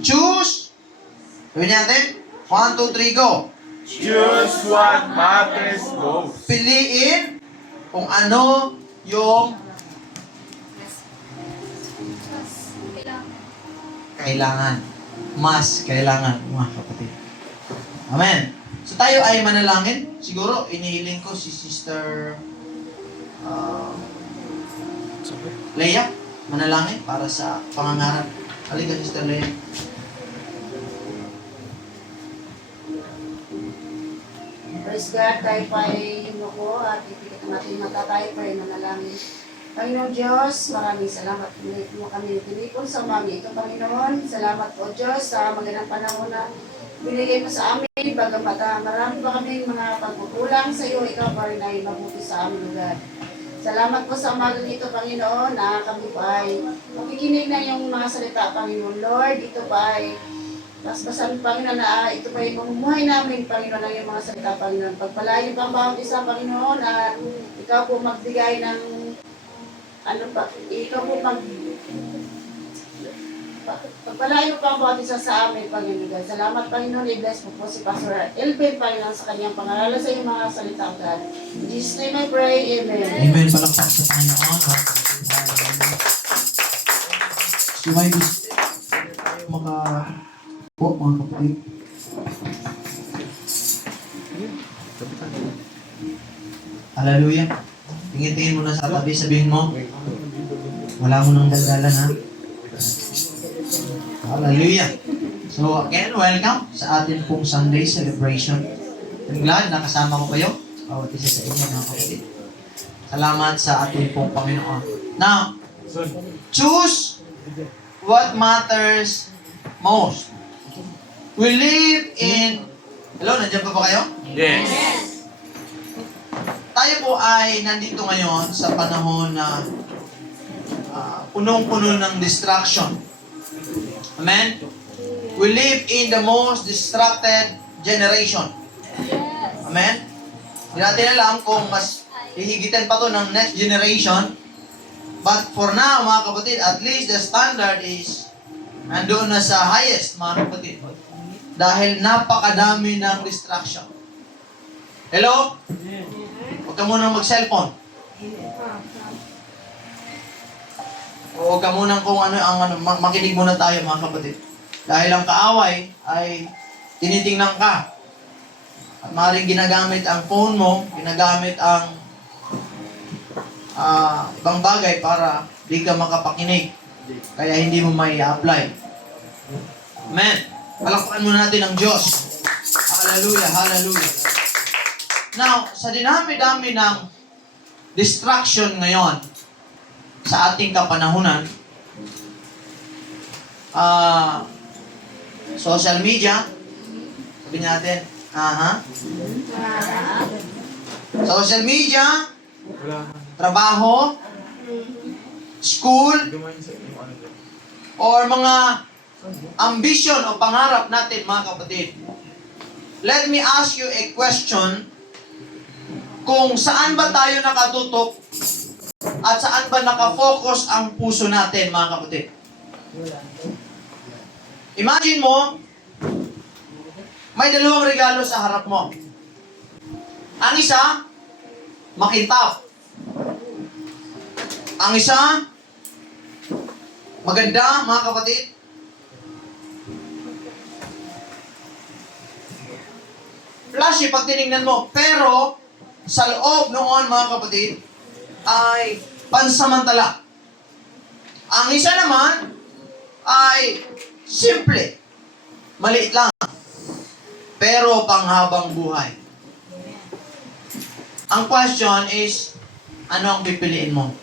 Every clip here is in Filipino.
Choose. Gawin natin. 1, 2, 3, go. Choose what matters most. Piliin kung ano yung kailangan. Mas kailangan, mga kapatid. Amen. So tayo ay manalangin. Siguro, inihiling ko si Sister Leia. Manalangin para sa pangangarap. Halika, Sister Leia. Praise God, tayo pa ay hinuko at ipikit natin mata, tayo pa ay manalangin. Panginoon Diyos, maraming salamat mo kami tinipon sa umaga ito, Panginoon. Salamat po Diyos sa magandang panahon na binigay mo sa amin. Bagamat marami pa kami mga pagkukulang sa iyo, ikaw pa rin ay mabuti sa aming lugar. Salamat po sa umaga ito, Panginoon, na kami pa ay makikinig na yung mga salita, Panginoon. Lord, ito pa ay basbasan, Panginoon, na ito pa yung pamumuhay namin, Panginoon, ng iyong mga salita, Panginoon. Pagpalayo pa ang bawat isa, Panginoon, at ikaw po magbigay ng, ikaw po pagpalayo pa ang bawat isa sa amin, Panginoon. Salamat, Panginoon, i-bless mo po si Pastor Elvin, Panginoon, sa kanyang pangalalan sa iyong mga salita, God. In Jesus' name I pray, Amen. Amen. Palakpak sa Panginoon. So, may gusto po, mga kapatid. Hallelujah. Tingin-tingin mo na sa tabi, sabihin mo, wala mo nang daldalan, ha? Hallelujah. So, again, welcome sa atin pong Sunday celebration. I'm glad na kasama ko kayo. Bawat isa sa inyo, mga kapatid. Salamat sa ating pong Panginoon. Now, choose what matters most. We live in... Hello, nandiyan pa ba kayo? Yes. Tayo po ay nandito ngayon sa panahon na punong-puno ng distraction. Amen? We live in the most distracted generation. Amen? Hindi natin alam kung mas hihigitan pa to ng next generation. But for now, mga kapatid, at least the standard is nandoon na sa highest, mga kapatid. Dahil napakadami ng distraction. Hello? Huwag ka munang mag-cellphone. O huwag ka munang kung makinig muna tayo, mga kapatid. Dahil ang kaaway ay tinitingnan ka. At maaaring ginagamit ang phone mo, ginagamit ang ibang bagay para di ka makapakinig. Kaya hindi mo may apply. Amen. Palakpakan muna natin ang Diyos. Hallelujah, hallelujah. Now, sa dinami-dami ng distraction ngayon sa ating kapanahunan, social media, sabi natin, social media, trabaho, school, or mga ambition o pangarap natin, mga kapatid. Let me ask you a question. Kung saan ba tayo nakatutok at saan ba nakafocus ang puso natin, mga kapatid? Imagine mo, may dalawang regalo sa harap mo. Ang isa, makintab. Ang isa, maganda, mga kapatid. Flashy pag tinignan mo. Pero, sa loob noon, mga kapatid, ay pansamantala. Ang isa naman, ay simple. Maliit lang. Pero panghabang buhay. Ang question is, ano ang pipiliin mo?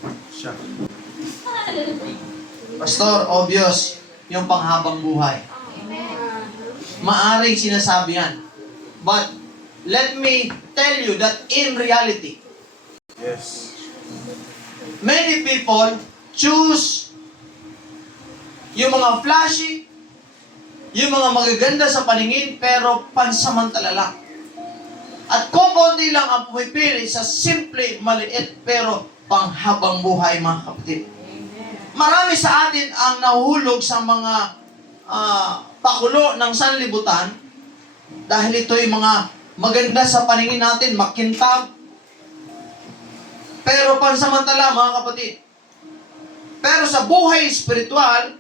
Pastor, obvious, yung panghabang buhay. Maaring sinasabi yan. But, let me tell you that in reality, Yes. many people choose yung mga flashy, yung mga magaganda sa paningin, pero pansamantala lang. At kukunti lang ang pumipili sa simple, maliit, pero panghabang buhay, mga kapatid. Marami sa atin ang nahuhulog sa mga pakulo ng sanlibutan dahil ito'y mga maganda sa paningin natin, makintab. Pero pansamantala, mga kapatid, pero sa buhay spiritual,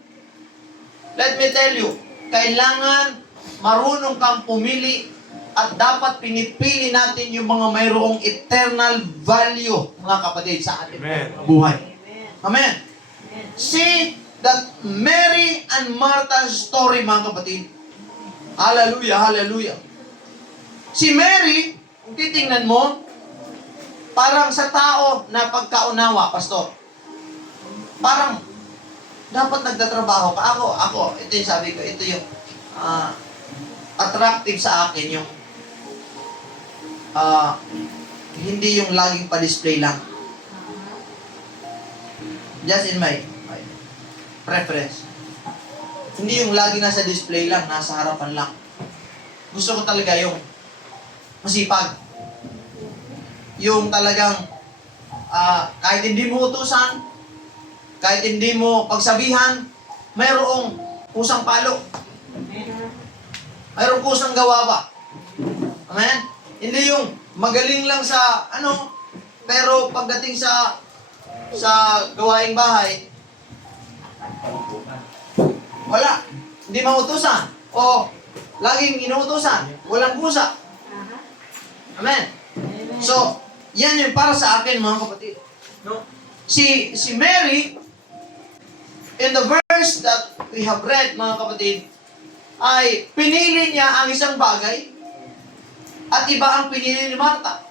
let me tell you, kailangan marunong kang pumili at dapat pinipili natin yung mga mayroong eternal value, mga kapatid, sa ating Amen. buhay. Amen. See that Mary and Martha's story, mga kapatid. Hallelujah, hallelujah. Si Mary, kung titingnan mo, parang sa tao na pagkaunawa, pastor. Parang, dapat nagtatrabaho ka. Ako, ito yung sabi ko, ito yung attractive sa akin, yung hindi yung laging pa-display lang. Just in my preference. Hindi yung lagi nasa display lang, nasa harapan lang. Gusto ko talaga yung masipag. Yung talagang kahit hindi mo utusan, kahit hindi mo pagsabihan, mayroong kusang palo. Mayroong kusang gawa ba? Amen? Hindi yung magaling lang sa pero pagdating sa gawaing bahay, wala. Hindi mautusan. O laging inuutusan. Walang kusa. Amen? So, yan yung para sa akin, mga kapatid. No? Si Mary, in the verse that we have read, mga kapatid, ay pinili niya ang isang bagay at iba ang pinili ni Martha.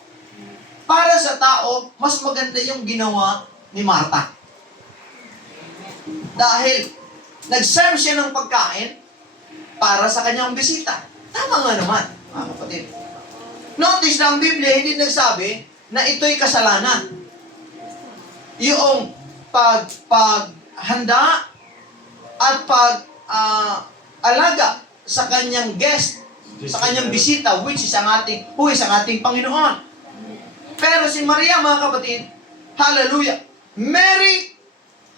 Para sa tao, mas maganda yung ginawa ni Martha. Dahil nag-serve siya ng pagkain para sa kanyang bisita. Tama nga naman, mga kapatid. Notice na ang Biblia hindi nagsabi na ito'y kasalanan. Yung paghanda at alaga sa kanyang guest, sa kanyang bisita, who is ang ating Panginoon. Pero si Maria, mga kapatid, hallelujah, Mary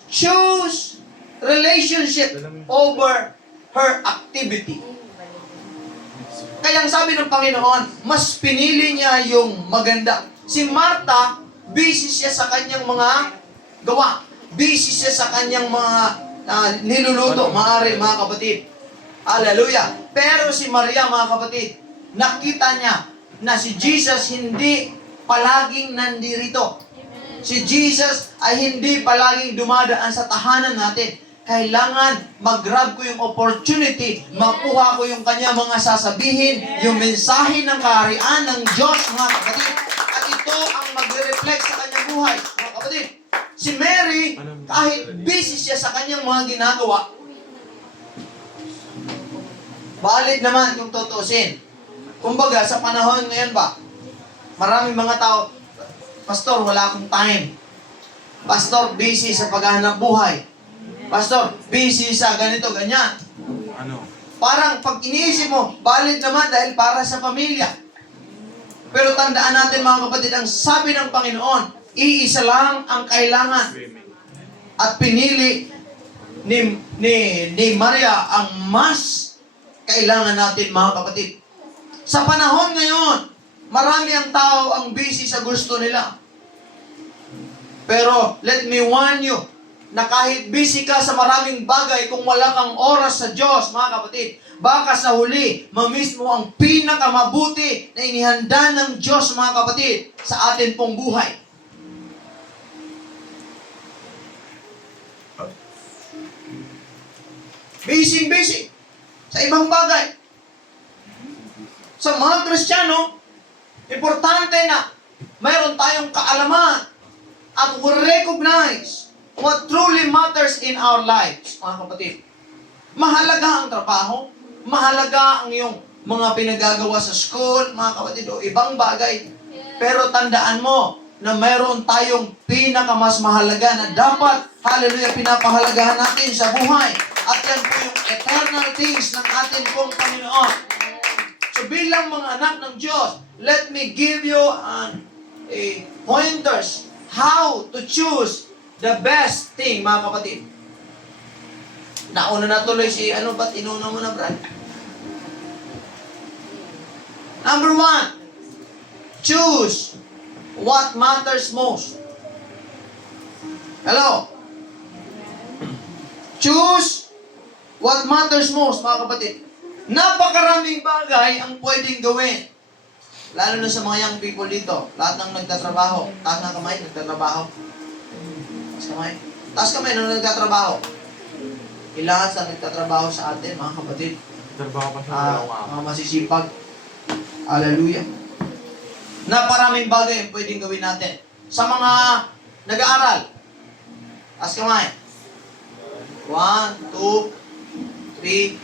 chose relationship over her activity. Kaya ang sabi ng Panginoon, mas pinili niya yung maganda. Si Martha, busy siya sa kanyang mga gawa. Busy siya sa kanyang mga niluluto, maaari, mga kapatid. Hallelujah. Pero si Maria, mga kapatid, nakita niya na si Jesus hindi palaging nandirito. Si Jesus ay hindi palaging dumadaan sa tahanan natin. Kailangan mag-grab ko yung opportunity, makuha ko yung kanya mga sasabihin, yung mensahe ng kaharian ng Diyos, mga kapatid. At ito ang magre-reflect sa kanyang buhay, mga kapatid. Si Mary, kahit busy siya sa kanyang mga ginagawa, valid naman kung tutusin. Kumbaga, sa panahon ngayon ba, maraming mga tao, Pastor, wala akong time. Pastor, busy sa paghahanap buhay. Pastor, busy sa ganito, ganyan. Parang pag iniisip mo, valid naman dahil para sa pamilya. Pero tandaan natin, mga kapatid, ang sabi ng Panginoon, iisa lang ang kailangan. At pinili ni Maria ang mas kailangan natin, mga kapatid. Sa panahon ngayon, marami ang tao ang busy sa gusto nila. Pero let me warn you, na kahit busy ka sa maraming bagay, kung wala kang oras sa Diyos, mga kapatid, baka sa huli, mamiss mo ang pinakamabuti na inihanda ng Diyos, mga kapatid, sa atin pong buhay. Busy sa ibang bagay. Sa mga Kristiyano, importante na mayroon tayong kaalaman at we recognize what truly matters in our lives, mga kapatid. Mahalaga ang trabaho, mahalaga ang iyong mga pinagagawa sa school, mga kapatid, o ibang bagay. Pero tandaan mo na mayroon tayong pinakamas mahalaga na dapat, hallelujah, pinapahalagahan natin sa buhay. At yan po yung eternal things ng ating pong Panginoon. So bilang mga anak ng Diyos, let me give you pointers how to choose the best thing, mga kapatid. Nauna na tuloy si ano, ba't inuna mo na, Brad? Number 1, choose what matters most. Hello? Choose what matters most, mga kapatid. Napakaraming bagay ang pwedeng gawin. Lalo na sa mga young people dito. Lahat ng nagtatrabaho. Taas ng kamay, nagtatrabaho. Taas kamay. Taas kamay nung nagtatrabaho. Kailangan sa nagtatrabaho sa atin, mga kapatid. Trabaho pa siya. Mga masisipag. Hallelujah. Naparaming bagay ang pwedeng gawin natin. Sa mga nag-aaral. Taas kamay. 1, 2, 3.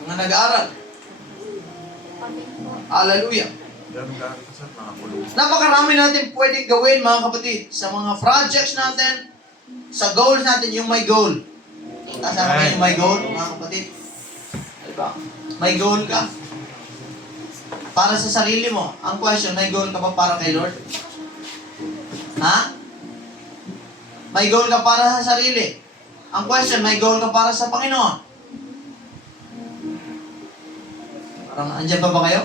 Mga nag-aaral. Hallelujah. Napakarami natin pwedeng gawin, mga kapatid. Sa mga projects natin, sa goals natin, yung may goal. Taas na kami yung may goal, mga kapatid. Diba? May goal ka. Para sa sarili mo. Ang question, may goal ka ba para kay Lord? Ha? May goal ka para sa sarili. Ang question, may goal ka para sa Panginoon? Parang andyan pa ba kayo?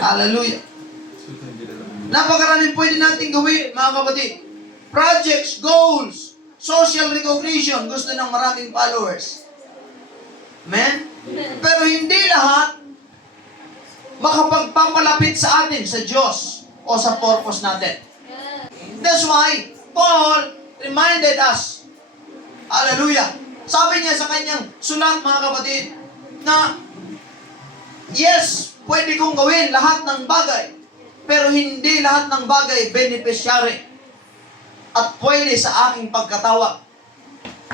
Hallelujah. Napakaraming pwede natin gawin, mga kapatid. Projects, goals, social recognition. Gusto ng maraming followers. Amen? Pero hindi lahat makapagpapalapit sa atin, sa Diyos, o sa purpose natin. That's why Paul reminded us, hallelujah, sabi niya sa kanyang sulat, mga kapatid, na yes, pwede kong gawin lahat ng bagay, pero hindi lahat ng bagay beneficiary at pwede sa aking pagkatawag.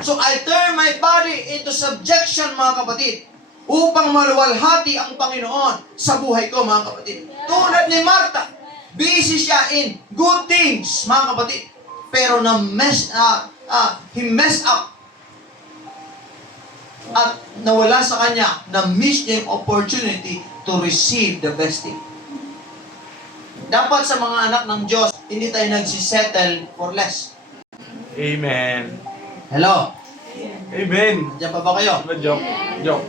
So I turn my body into subjection, mga kapatid, upang maluwalhati ang Panginoon sa buhay ko, mga kapatid. Tulad ni Martha, busy siya in good things, mga kapatid, pero he messed up at nawala sa kanya, na-miss niya yung opportunity to receive the best thing. Dapat sa mga anak ng Diyos, hindi tayo nagsisettle for less. Amen. Hello? Amen. Diyan pa ba kayo? Joke. Joke.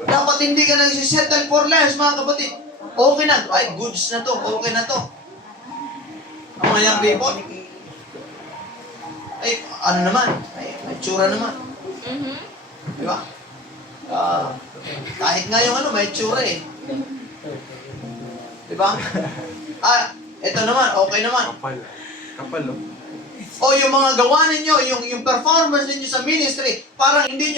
Dapat hindi ka nagsisettle for less, mga kapatid. Okay na. Ay, goods na to. Okay na to. Ang mga young people, ay, ano naman? Ay, may tsura naman. Di ba? Kahit nga yung ano, may tsura eh. Di ba? Ito naman, okay naman. Kapal, oh. O yung mga gawa ninyo, yung performance ninyo sa ministry, parang hindi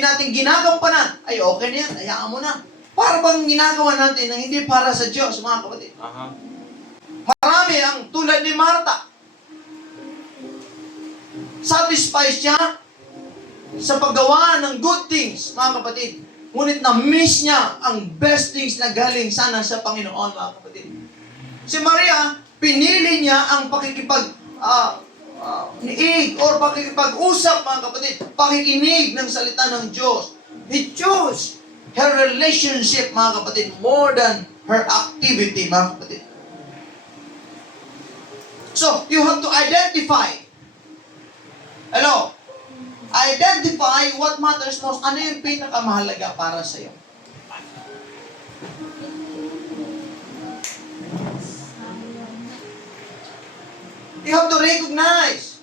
natin ginagampanan. Ay, okay na yan, hayaan mo na. Para bang ginagawa natin na hindi para sa Diyos, mga kapatid. Marami ang tulad ni Martha. Satisfied siya sa paggawa ng good things, mga kapatid. Ngunit na-miss niya ang best things na galing sana sa Panginoon, mga kapatid. Si Maria, pinili niya ang niig or pakikipag-usap, mga kapatid, pakikinig ng salita ng Diyos. He chose her relationship, mga kapatid, more than her activity, mga kapatid. So, you have to identify. Hello? Identify what matters most. Ano yung pinakamahalaga para sa iyo? You have to recognize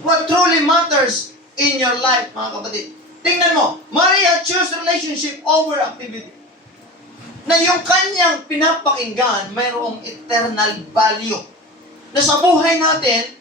what truly matters in your life, mga kapatid. Tingnan mo, Maria chose relationship over activity. Na yung kanyang pinapakinggan, mayroong eternal value. Na sa buhay natin,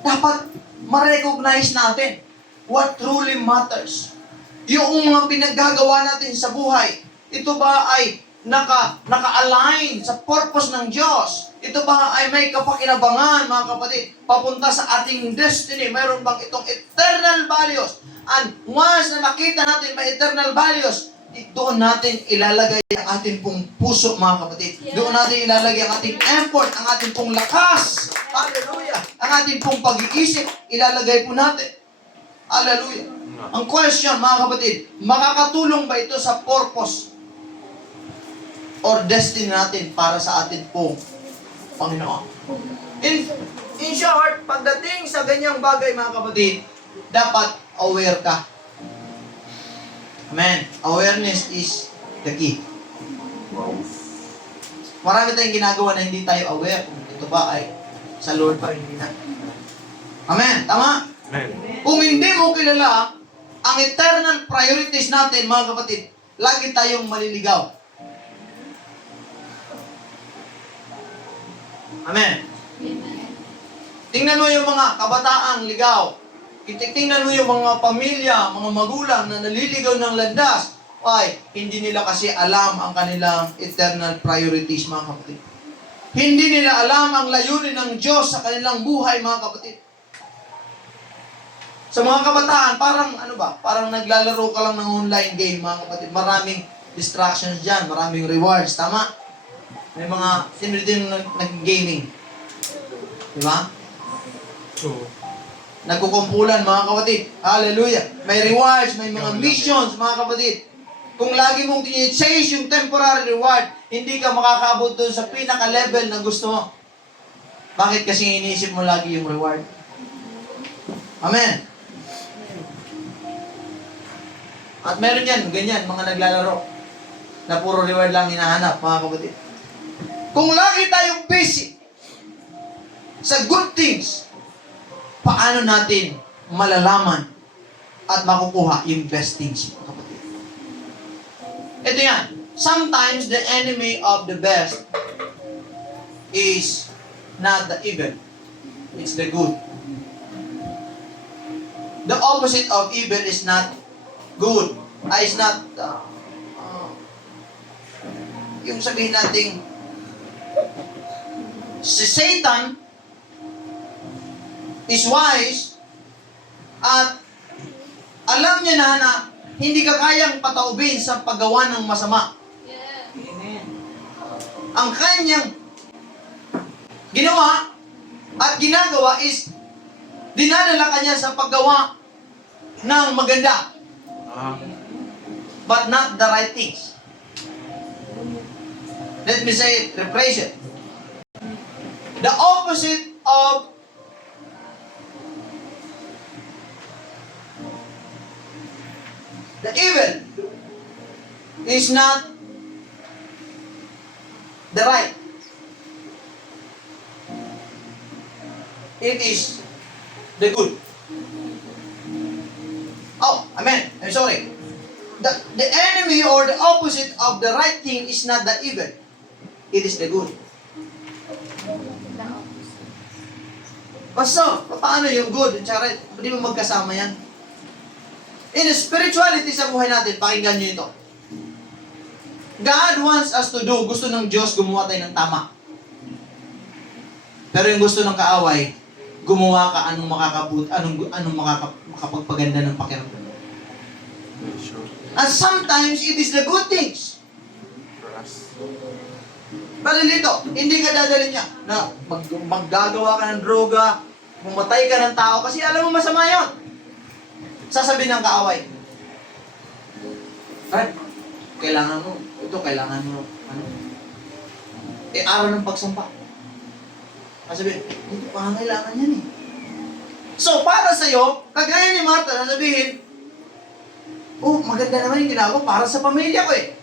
dapat ma-recognize natin what truly matters. Yung mga pinaggagawa natin sa buhay, ito ba ay naka-align sa purpose ng Diyos? Ito ba ay may kapakinabangan, mga kapatid, papunta sa ating destiny? Mayroon bang itong eternal values? And once na nakita natin may eternal values, doon natin ilalagay ang ating pong puso, mga kapatid. Doon natin ilalagay ang ating effort, ang ating pong lakas. Hallelujah! Ang ating pong pag-iisip, ilalagay po natin. Hallelujah! Ang question, mga kapatid, makakatulong ba ito sa purpose or destiny natin para sa atin pong Panginoon? In short, pagdating sa ganyang bagay mga kapatid, dapat aware ka. Amen. Awareness is the key. Marami tayong ginagawa na hindi tayo aware kung ito ba ay sa Lord pa hindi na. Amen. Tama? Amen. Kung hindi mo kilala ang eternal priorities natin, mga kapatid, lagi tayong maliligaw. Amen. Tingnan mo yung mga kabataang ligaw. Tingnan mo yung mga pamilya, mga magulang na naliligaw ng landas. Ay, hindi nila kasi alam ang kanilang eternal priorities, mga kapatid. Hindi nila alam ang layunin ng Diyos sa kanilang buhay, mga kapatid. Sa mga kabataan, parang naglalaro ka lang ng online game, mga kapatid. Maraming distractions dyan, maraming rewards, tama? May mga, sino dito yung nag-gaming? Di ba? So, Nagkukumpulan, mga kapatid. Hallelujah. May rewards, may mga missions, mga kapatid. Kung lagi mong chase yung temporary reward, hindi ka makakaabot doon sa pinaka-level na gusto mo. Bakit? Kasi iniisip mo lagi yung reward. Amen. At meron yan, ganyan, mga naglalaro na puro reward lang hinahanap, mga kapatid. Kung lagi tayong busy sa good things, paano natin malalaman at makukuha yung best things, mga kapatid? Ito yan. Sometimes the enemy of the best is not the evil. It's the good. The opposite of evil is not good. Is not yung sabihin natin si Satan is wise at alam niya na hindi ka kayang pataubin sa paggawa ng masama. Amen. Ang kanyang ginawa at ginagawa is dinadala kanya sa paggawa ng maganda, but not the right things. Let me say it, rephrase it. The opposite of the evil is not the right. It is the good. Oh, amen. I'm sorry. The enemy or the opposite of the right thing is not the evil. It is the good. So, paano yung good at saka right? Hindi mo magkasama yan? In spirituality sa buhay natin, pakinggan nyo ito. God wants us to do, gusto ng Diyos gumawa tayo ng tama. Pero yung gusto ng kaaway, gumawa ka anong makakapagpaganda ng pakiramdam. And sometimes, it is the good things. Palilito, hindi ka dadalhin niya na maggagawa ka ng droga, pumatay ka ng tao, kasi alam mo masama yun. Sasabihin ng kaaway, Fred, kailangan mo, araw ng pagsampa. Sasabihin, hindi pa kailangan yan eh. So, para sa'yo, kagaya ni Martha, sasabihin, oh, maganda naman yung ginagawa para sa pamilya ko eh.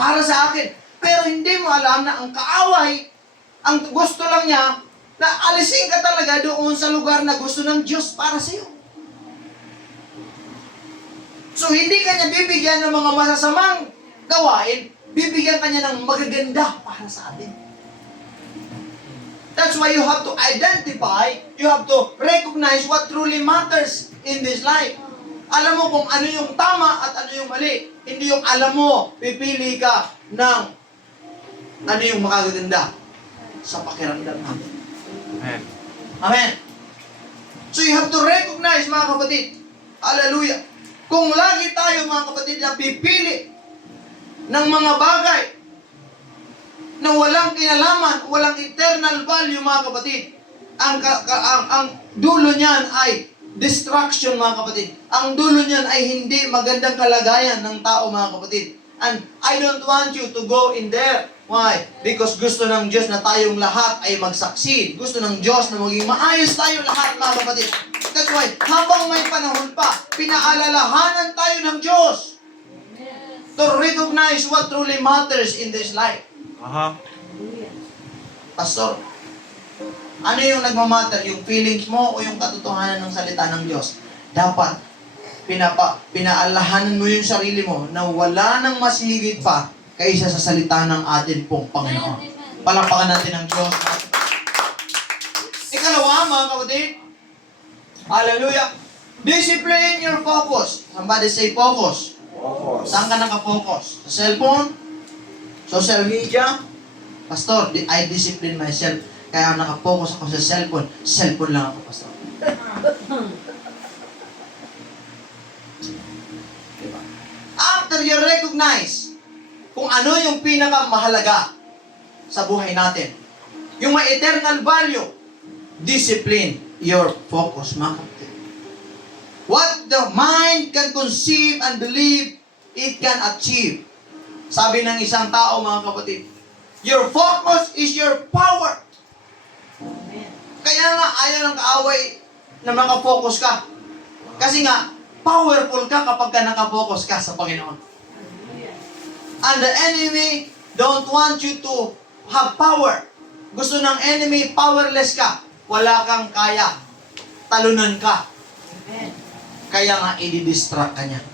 Para sa akin. Pero hindi mo alam na ang kaaway, ang gusto lang niya, na alisin ka talaga doon sa lugar na gusto ng Diyos para sa iyo. So, hindi ka niya bibigyan ng mga masasamang gawain, bibigyan ka niya ng magaganda para sa atin. That's why you have to identify, you have to recognize what truly matters in this life. Alam mo kung ano yung tama at ano yung mali. Hindi yung alam mo, pipili ka ng ano yung makagaganda sa pakiramdam natin. Amen. Amen. So you have to recognize, mga kapatid, hallelujah, kung lagi tayo, mga kapatid, na pipili ng mga bagay na walang kinalaman, walang eternal value, mga kapatid, ang dulo niyan ay destruction, mga kapatid. Ang dulo niyan ay hindi magandang kalagayan ng tao, mga kapatid. And I don't want you to go in there Why? Because gusto ng Diyos na tayong lahat ay mag-succeed. Gusto ng Diyos na maging maayos tayo lahat, mga kapatid. That's why, habang may panahon pa, pinaalalahanan tayo ng Diyos to recognize what truly matters in this life. Aha. Pastor, ano yung nagmamatter? Yung feelings mo o yung katotohanan ng salita ng Diyos? Dapat, pinaalahanan mo yung sarili mo na wala nang mas higit pa kaysa sa salita ng atin pong Panginoon. Palakpakan natin ang Diyos. Ikalawa, mga kapatid, hallelujah, discipline your focus. Somebody say focus. Saan ka nakafocus? Sa cellphone? Social media? Pastor, I discipline myself. Kaya nakafocus ako sa cellphone. Cellphone lang ako, Pastor. Diba? After you recognize kung ano yung pinakamahalaga sa buhay natin, yung may eternal value, discipline your focus, mga kapatid. What the mind can conceive and believe, it can achieve. Sabi ng isang tao, mga kapatid, your focus is your power. Kaya nga, ayaw ng kaaway na nakafocus ka. Kasi nga, powerful ka kapag ka nakafocus ka sa Panginoon. And the enemy don't want you to have power. Gusto ng enemy, powerless ka. Wala kang kaya. Talunan ka. Kaya nga, i-distract ka niya.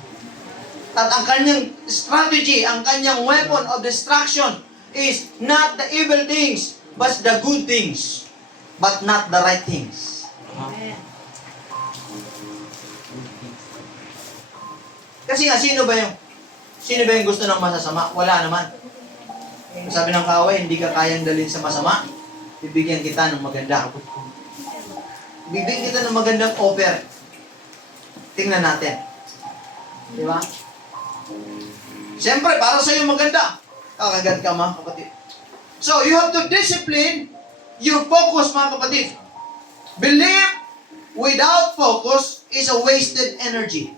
At ang kanyang strategy, ang kanyang weapon of distraction is not the evil things, but the good things. But not the right things. Kasi nga, sino ba yung gusto ng masasama? Wala naman. Sabi ng kaaway, hindi ka kayang dalhin sa masama, bibigyan kita ng maganda. Bibigyan kita ng magandang offer. Tingnan natin. Di ba? Siyempre, para sa iyo maganda. Kakagat ka, mga kapatid. So, you have to discipline your focus, mga kapatid. Believe without focus is a wasted energy.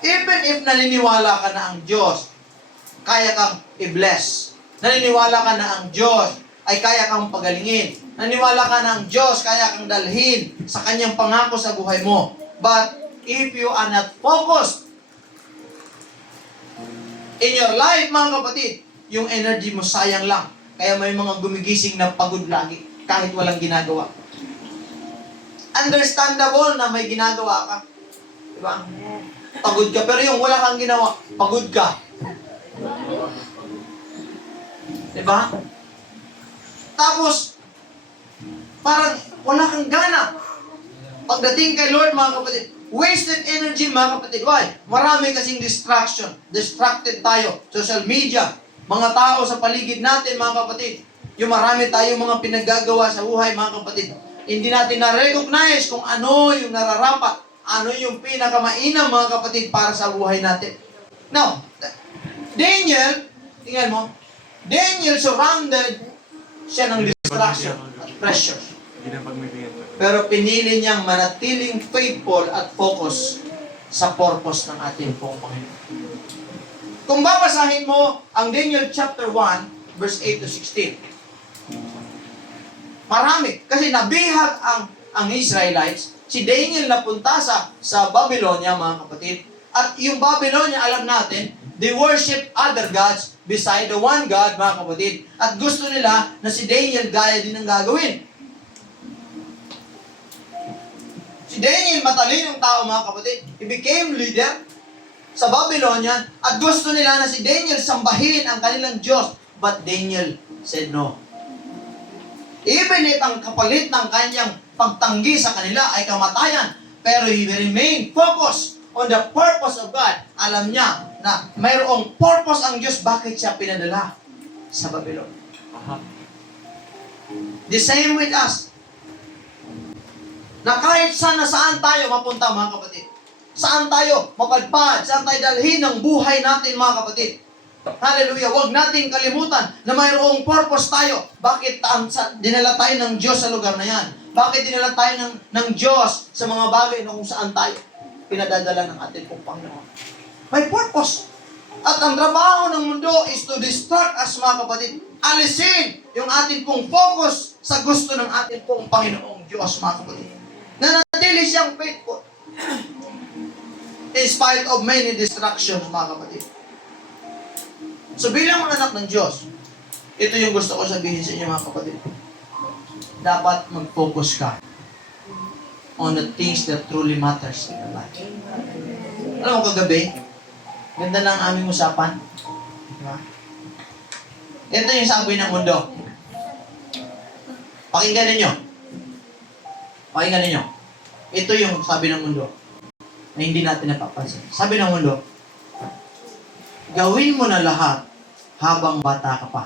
Even if naniniwala ka na ang Diyos, kaya kang i-bless. Naniniwala ka na ang Diyos ay kaya kang pagalingin. Naniniwala ka na ang Diyos kaya kang dalhin sa kanyang pangako sa buhay mo. But if you are not focused in your life, mga kapatid, yung energy mo sayang lang. Kaya may mga gumigising na pagod lagi kahit walang ginagawa. Understandable na may ginagawa ka. Diba? Pagod ka, pero yung wala kang ginawa, pagod ka. Diba? Tapos, parang wala kang gana. Pagdating kay Lord, mga kapatid, wasted energy, mga kapatid. Why? Marami kasing distraction. Distracted tayo. Social media, mga tao sa paligid natin, mga kapatid. Yung marami tayong mga pinaggagawa sa buhay, mga kapatid. Hindi natin na-recognize kung ano yung nararapat. Ano yung pinakamainam, mga kapatid, para sa buhay natin. Now, Daniel, tingnan mo, Daniel surrounded siya ng distraction at pressure. Hindi na pagmibigyan ko. Pero pinili niyang manatiling faithful at focus sa purpose ng ating pong Panginoon. Kung babasahin mo ang Daniel chapter 1, verse 8 to 16, marami. Kasi nabihag ang Israelites. Si Daniel napunta sa Babylonia, mga kapatid. At yung Babylonia, alam natin, they worship other gods beside the one God, mga kapatid. At gusto nila na si Daniel gaya din ang gagawin. Si Daniel, matalinong tao, mga kapatid. He became leader sa Babylonia at gusto nila na si Daniel sambahin ang kanilang Diyos. But Daniel said no. Even if ang kapalit ng kanyang pagtanggi sa kanila ay kamatayan, pero he remained focused on the purpose of God. Alam niya na mayroong purpose ang Diyos bakit siya pinadala sa Babylon. The same with us. Na kahit saan tayo mapunta, mga kapatid. Saan tayo mapadpad, saan tayo dalhin ang buhay natin, mga kapatid. Hallelujah. Huwag natin kalimutan na mayroong purpose tayo. Bakit dinala tayo ng Diyos sa lugar na yan? Bakit dinala tayo ng Diyos sa mga bagay na kung saan tayo pinadadala ng ating pong Panginoon? May purpose. At ang trabaho ng mundo is to distract us, mga kapatid. Alisin yung ating pong focus sa gusto ng ating pong Panginoong Diyos, mga kapatid. Nanatili siyang faithful. In spite of many distractions, mga kapatid. So bilang mga anak ng Diyos, ito yung gusto ko sabihin sa inyo, mga kapatid. Dapat mag-focus ka on the things that truly matters in your life. Alam mo kagabi, ganda ng aming usapan. Diba? Ito yung sabi ng mundo. Pakinggan ninyo. Pakinggan ninyo. Ito yung sabi ng mundo na hindi natin napapansin. Sabi ng mundo, gawin mo na lahat habang bata ka pa.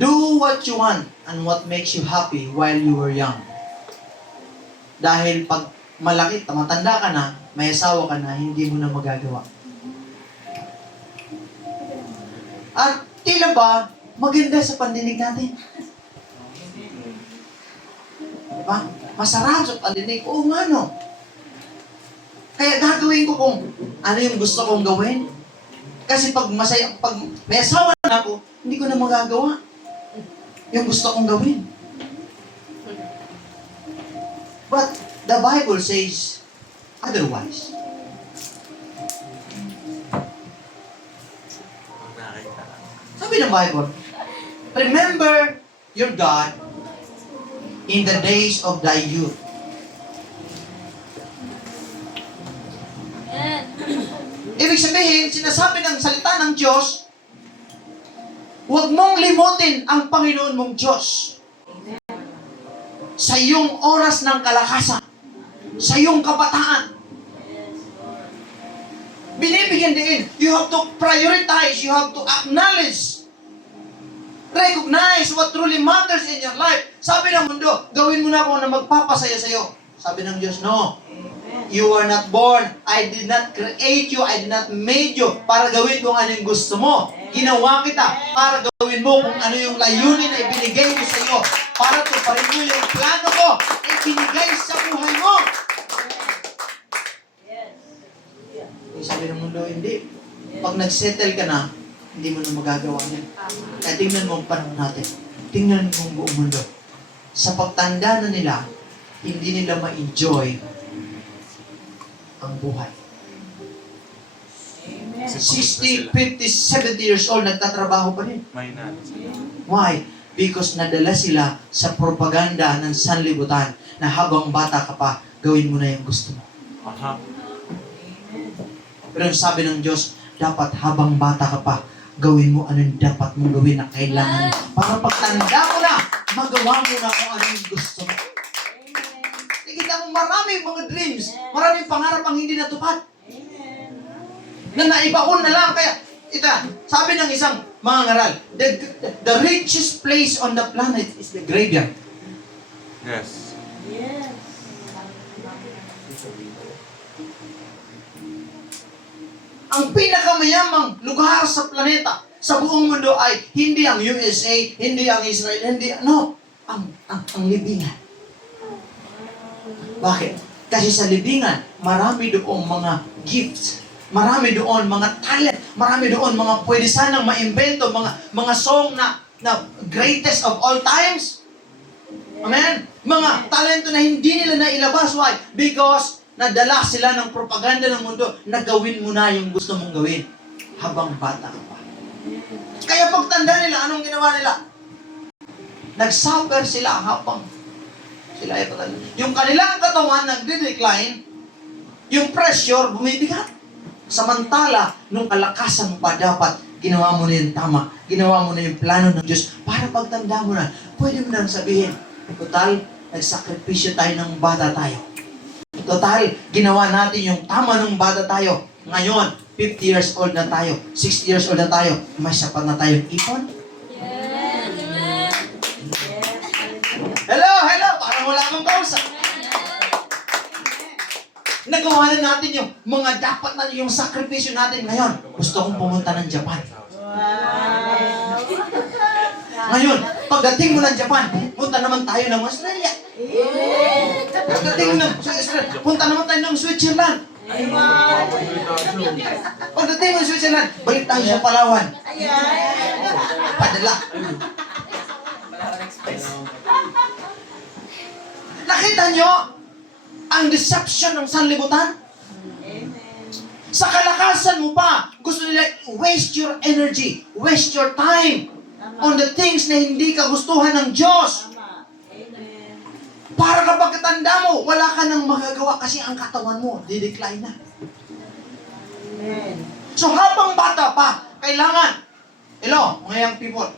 Do what you want and what makes you happy while you were young. Dahil pag malaki, matanda ka na, may asawa ka na, hindi mo na magagawa. At tila ba, maganda sa pandinig natin? Diba? Masarap sa pandinig. Oo nga, no? Kaya gagawin ko kung ano yung gusto kong gawin. Kasi pag may asawa na ako, hindi ko na magagawa yung gusto kong gawin. But the Bible says otherwise. Sabi ng Bible, remember your God in the days of thy youth. Ibig sabihin, sinasabi ng salita ng Diyos, huwag mong limutin ang Panginoon mong Diyos sa iyong oras ng kalakasan, sa iyong kabataan. Binibigyan din, you have to prioritize, you have to acknowledge, recognize what truly matters in your life. Sabi ng mundo, gawin mo na kung na magpapasaya sa iyo. Sabi ng Diyos, no. You were not born. I did not create you. I did not made you para gawin kung ano yung gusto mo. Ginawa kita para gawin mo kung ano yung layunin na ibinigay ko sa iyo. Para tuparin mo yung plano ko na ibinigay sa buhay mo. Sabi ng mundo, hindi. Pag nag-settle ka na, hindi mo na magagawa yan. Kaya tingnan mo ang panahon natin. Tingnan mo ang buong mundo. Sa pagtanda na nila, hindi nila ma-enjoy ang buhay. 60, 50, 70 years old, nagtatrabaho pa rin. Why? Because nadala sila sa propaganda ng sanlibutan na habang bata ka pa, gawin mo na yung gusto mo. Pero sabi ng Diyos, dapat habang bata ka pa, gawin mo anong dapat mong gawin na kailangan mo. Para pagtanda mo na, magawa mo na kung ano yung gusto mo. Kita mo maraming mga dreams, maraming pangarap ang hindi natupad. Na naibaon na lang. Kaya, sabi ng isang mga ngaral, the richest place on the planet is the graveyard. Yes. Ang pinakamayamang lugar sa planeta, sa buong mundo ay hindi ang USA, hindi ang Israel, hindi, no, ang libingan. Bakit? Kasi sa libingan, marami doon mga gifts, marami doon mga talent, marami doon mga pwede sanang maimbento, mga song na greatest of all times. Amen? Mga talento na hindi nila nailabas. Why? Because nadala sila ng propaganda ng mundo na gawin mo na yung gusto mong gawin habang bata ka pa. Kaya pagtanda nila, anong ginawa nila? Nag-suffer sila habang sila ay patay. Yung kanilang katawan nagde-decline, yung pressure bumibigat. Samantala, nung kalakasan mo pa dapat, ginawa mo na yung tama, ginawa mo na yung plano ng Diyos, para pagtanda mo na, pwede mo nang sabihin, total, nagsakripisyo tayo ng bata tayo. Total, ginawa natin yung tama ng bata tayo. Ngayon, 50 years old na tayo, 60 years old na tayo, may sapat na tayong ipon. Hello, parang wala akong kausap. Nagawa na natin yung mga dapat na yung sakripisyo natin ngayon. Gusto kong pumunta ng Japan. Ngayon, pagdating mo ng Japan, punta naman tayo ng Australia. Pagdating mo ng Australia, punta naman tayo ng Switzerland. Pagdating mo sa Switzerland, balik tayo sa Palawan. Padala. Nakita nyo ang deception ng sanlibutan? Sa kalakasan mo pa, gusto nila waste your energy, waste your time on the things na hindi ka gustuhan ng Diyos. Para kapag katanda mo, wala ka nang magagawa kasi ang katawan mo, didecline na. So habang bata pa, kailangan, hello, mga young people,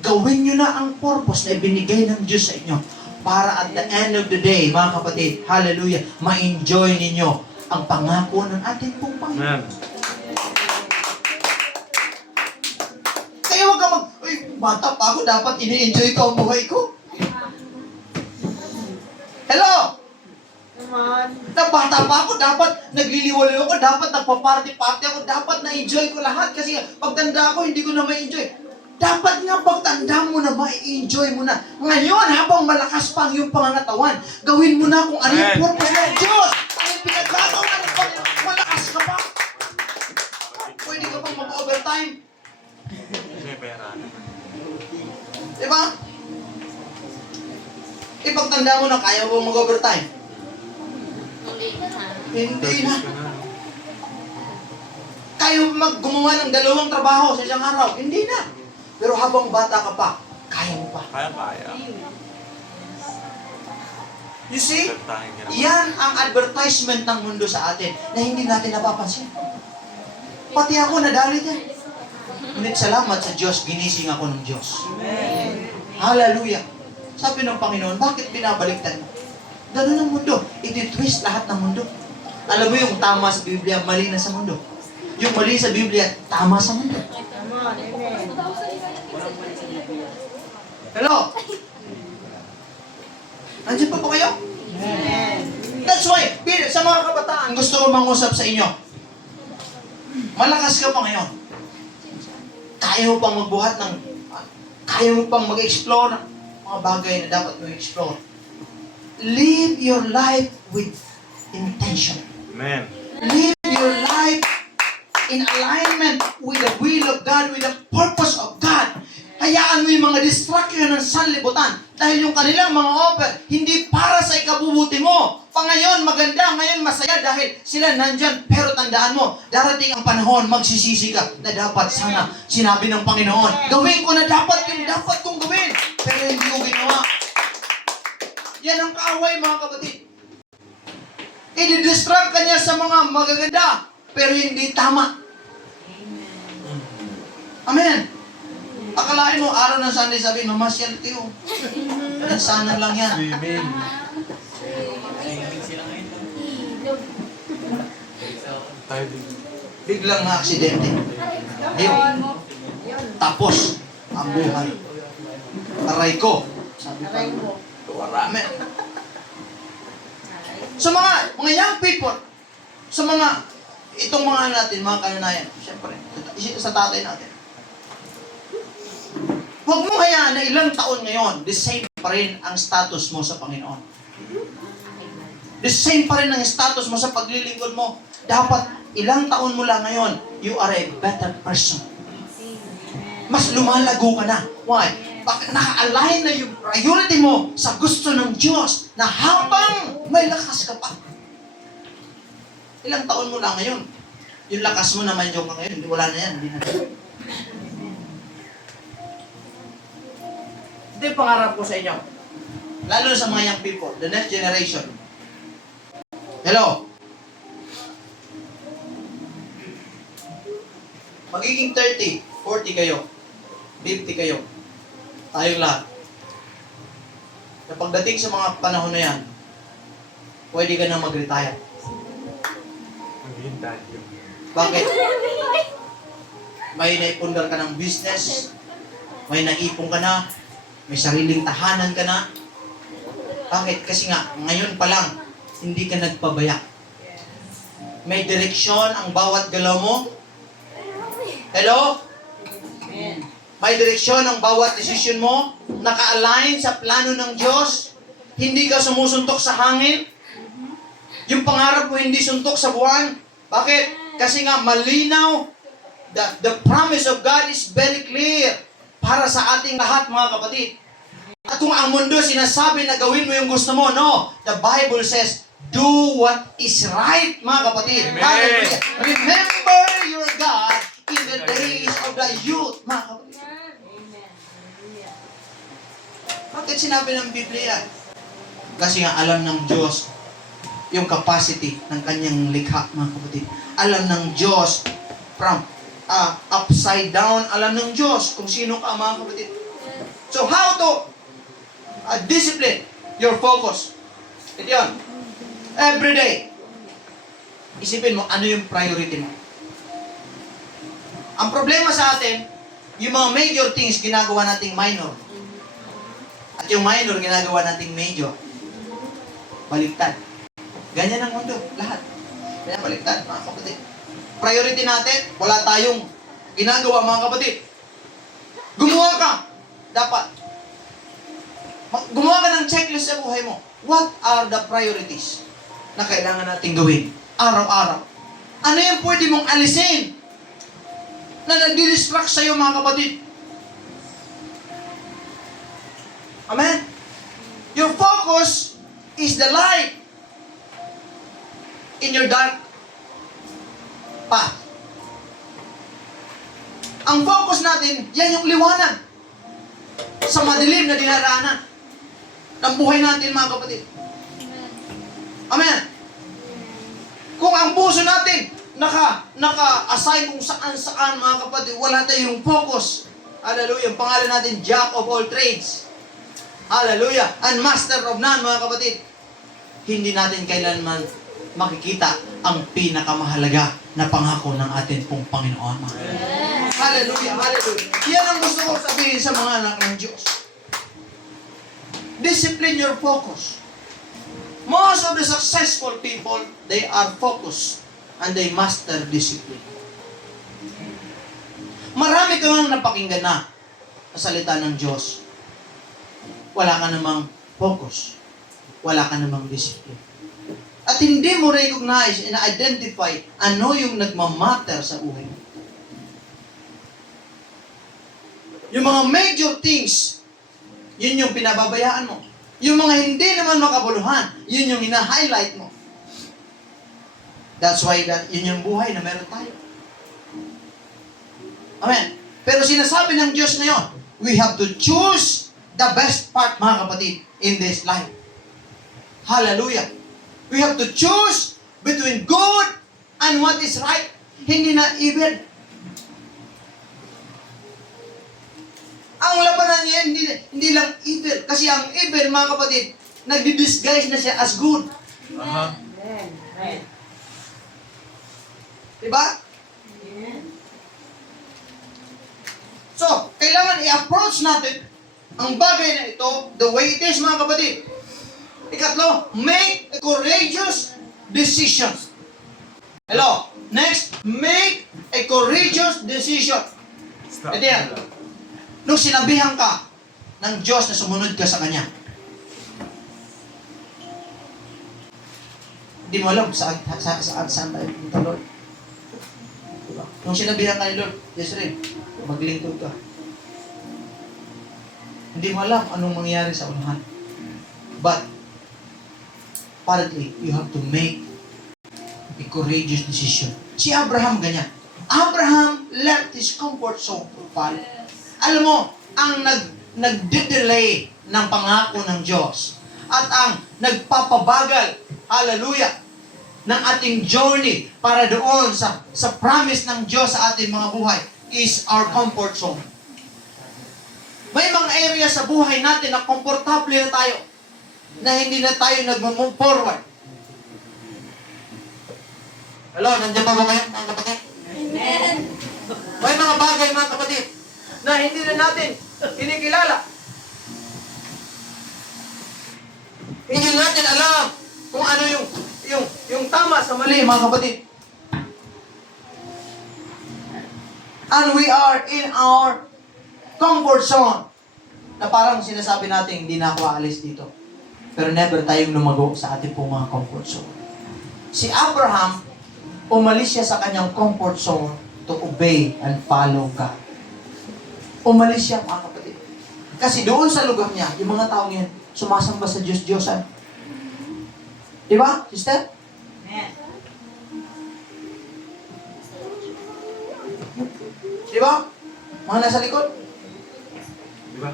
gawin nyo na ang purpose na ibinigay ng Diyos sa inyo para at the end of the day, mga kapatid, hallelujah, ma-enjoy ninyo ang pangako ng ating pong Panginoon. Amen. Kaya huwag ka bata pa ako, dapat ini-enjoy ko ang buhay ko. Hello? Na bata pa ako, dapat nagliliwaliw ako, dapat nagpa-party-party ako, dapat na-enjoy ko lahat kasi pagtanda ko, hindi ko na ma-enjoy. Dapat nga pagtanda mo na ma-enjoy mo na. Ngayon, habang malakas pa ang iyong pangangatawan, gawin mo na kung ano yung purpose ng Diyos. Ano yung pinagagawa ng Panginoon, malakas ka pa. Pwede ka pang mag-overtime. May pera naman. Diba? Pagtanda mo na, kaya mo mag-overtime. Hindi na. Kaya mo gumawa ng 2 trabaho sa isang araw. Hindi na. Pero habang bata ka pa, kaya mo pa. Kaya. You see? Yan ang advertisement ng mundo sa atin na hindi natin napapansin. Pati ako, nadali yan. Ngunit salamat sa Diyos, ginising ako ng Diyos. Hallelujah. Sabi ng Panginoon, bakit binabaliktad mo? Ganun ang mundo. Iti-twist lahat ng mundo. Alam mo yung tama sa Biblia, mali na sa mundo. Yung mali sa Biblia, tama sa mundo. Hello? Nandiyan pa po kayo? That's why, sa mga kabataan, gusto ko mangusap sa inyo. Malakas ka pa ngayon. Kaya mo pang magbuhat ng, kaya mo pang mag-explore ng mga bagay na dapat mo explore. Live your life with intention. Amen. Live your life in alignment with the will of God, with the purpose of God. Hayaan mo yung mga distraction ng sanlibutan dahil yung kanilang mga offer hindi para sa ikabubuti mo. Ngayon maganda, ngayon masaya dahil sila nandyan. Pero tandaan mo, darating ang panahon, magsisisi ka na dapat sana sinabi ng Panginoon, gawin ko na dapat yung dapat kong gawin. Pero hindi ko ginawa. Yan ang kaaway, mga kapatid. I-distract ka niya sa mga magaganda, pero hindi tama. Amen. Akalain mo, araw ng Sunday, sabi, mamasyal kayo. Sana lang yan. Amen. Tayo din. Biglang na aksidente. Tapos ang buhay. Aray ko. Sabi pa, amen. Sa mga young people, sa mga, itong mga natin, mga kananayan, siyempre, sa tatay natin, huwag mo hayaan na ilang taon ngayon, the same pa rin ang status mo sa Panginoon. The same pa rin ang status mo sa paglilingkod mo. Dapat ilang taon mo lang ngayon, you are a better person. Mas lumalago ka na. Why? Bakit naka-align na yung priority mo sa gusto ng Diyos na habang may lakas ka pa. Ilang taon mo lang ngayon. Yung lakas mo naman yung ngayon, wala na yan. Hindi na. Ito yung pangarap ko sa inyo. Lalo sa mga young people, the next generation. Hello? Magiging 30, 40 kayo, 50 kayo. Tayong lahat. Na pagdating sa mga panahon na yan, pwede ka na mag-retire. Maghintay. Bakit? May naipundar ka ng business, may naipon ka na, may sariling tahanan ka na. Bakit? Kasi nga, ngayon pa lang, hindi ka nagpabaya. May direksyon ang bawat galaw mo. Hello? May direksyon ang bawat desisyon mo. Naka-align sa plano ng Diyos. Hindi ka sumusuntok sa hangin. Yung pangarap mo hindi suntok sa buwan. Bakit? Kasi nga malinaw. The promise of God is very clear para sa ating lahat, mga kapatid. At kung ang mundo sinasabi na gawin mo yung gusto mo, no. The Bible says, do what is right, mga kapatid. Amen. Hallelujah. Remember your God in the days of the youth, mga kapatid. Bakit sinabi ng Biblia? Kasi nga alam ng Diyos yung capacity ng kanyang likha, mga kapatid. Alam ng Diyos from upside down, alam ng Diyos kung sino ka, mga kapatid. So how to discipline your focus? Ito yun. Every day, isipin mo ano yung priority mo. Ang problema sa atin, yung mga major things ginagawa nating minor. At yung minor ginagawa nating major. Baliktad. Ganyan ang mundo, lahat. Kaya baliktad, mga kapatid. Priority natin, wala tayong ginagawa, mga kapatid. Gumawa ka. Dapat. Gumawa ka ng checklist sa buhay mo. What are the priorities na kailangan natin gawin araw-araw? Ano yung pwede mong alisin na nagdi-distract sa'yo, mga kapatid? Amen? Your focus is the light in your dark path. Ang focus natin, yan yung liwanag sa madilim na dinaraanan ng buhay natin, mga kapatid. Amen. Kung ang puso natin naka-assign kung saan-saan, mga kapatid, wala tayong focus. Hallelujah. Ang pangalan natin, Jack of all trades. Hallelujah. And master of none, mga kapatid. Hindi natin kailanman makikita ang pinakamahalaga na pangako ng atin pong Panginoon. Yes. Hallelujah, hallelujah. Yan ang gusto ko sabihin sa mga anak ng Diyos. Discipline your focus. Most of the successful people, they are focused and they master discipline. Marami kang napakinggan na salita ng Diyos. Wala ka namang focus. Wala ka namang discipline. At hindi mo recognize and identify ano yung nagmamatter sa buhay mo. Yung mga major things, yun yung pinababayaan mo. Yung mga hindi naman makabuluhan, yun yung hina-highlight mo. That's why yun yung buhay na meron tayo. Amen. Pero sinasabi ng Diyos ngayon, we have to choose the best part, mga kapatid, in this life. Hallelujah. We have to choose between good and what is right. Hindi na evil. Ang labanan niya, hindi lang evil. Kasi ang evil, mga kapatid, nagdi-disguise na siya as good. Aha. Diba? So, kailangan i-approach natin ang bagay na ito the way it is, mga kapatid. Ikatlo, make a courageous decision. Hello? Next, make a courageous decision. Stop. Ito yan. Nung sinabihan ka ng Diyos na sumunod ka sa Kanya, hindi mo alam saan tayo punta, Lord. Diba? Nung sinabihan ka ni Lord, yes rin, maglingkod ka. Hindi mo alam anong mangyayari sa unahan. But, apparently, you have to make a courageous decision. Si Abraham ganyan. Abraham left his comfort zone to follow. Alam mo, ang nagde-delay ng pangako ng Diyos at ang nagpapabagal, hallelujah, ng ating journey para doon sa promise ng Diyos sa ating mga buhay is our comfort zone. May mga area sa buhay natin na komportable na tayo, na hindi na tayo nag-move forward. Hello, nandiyan pa ba kayo, mga kapatid? Amen. May mga bagay, mga kapatid, na hindi na natin kinikilala. Hindi natin alam kung ano yung tama sa mali, mga kapatid. And we are in our comfort zone na parang sinasabi natin, hindi na ako aalis dito. Pero never tayong lumago sa ating pong mga comfort zone. Si Abraham, umalis siya sa kanyang comfort zone to obey and follow God. Umalis siya, mga kapatid. Kasi doon sa lugar niya, yung mga taong yan, sumasamba sa Diyos-Diyosan. Di ba, sister? Di ba? Mga nasa likod. Di ba?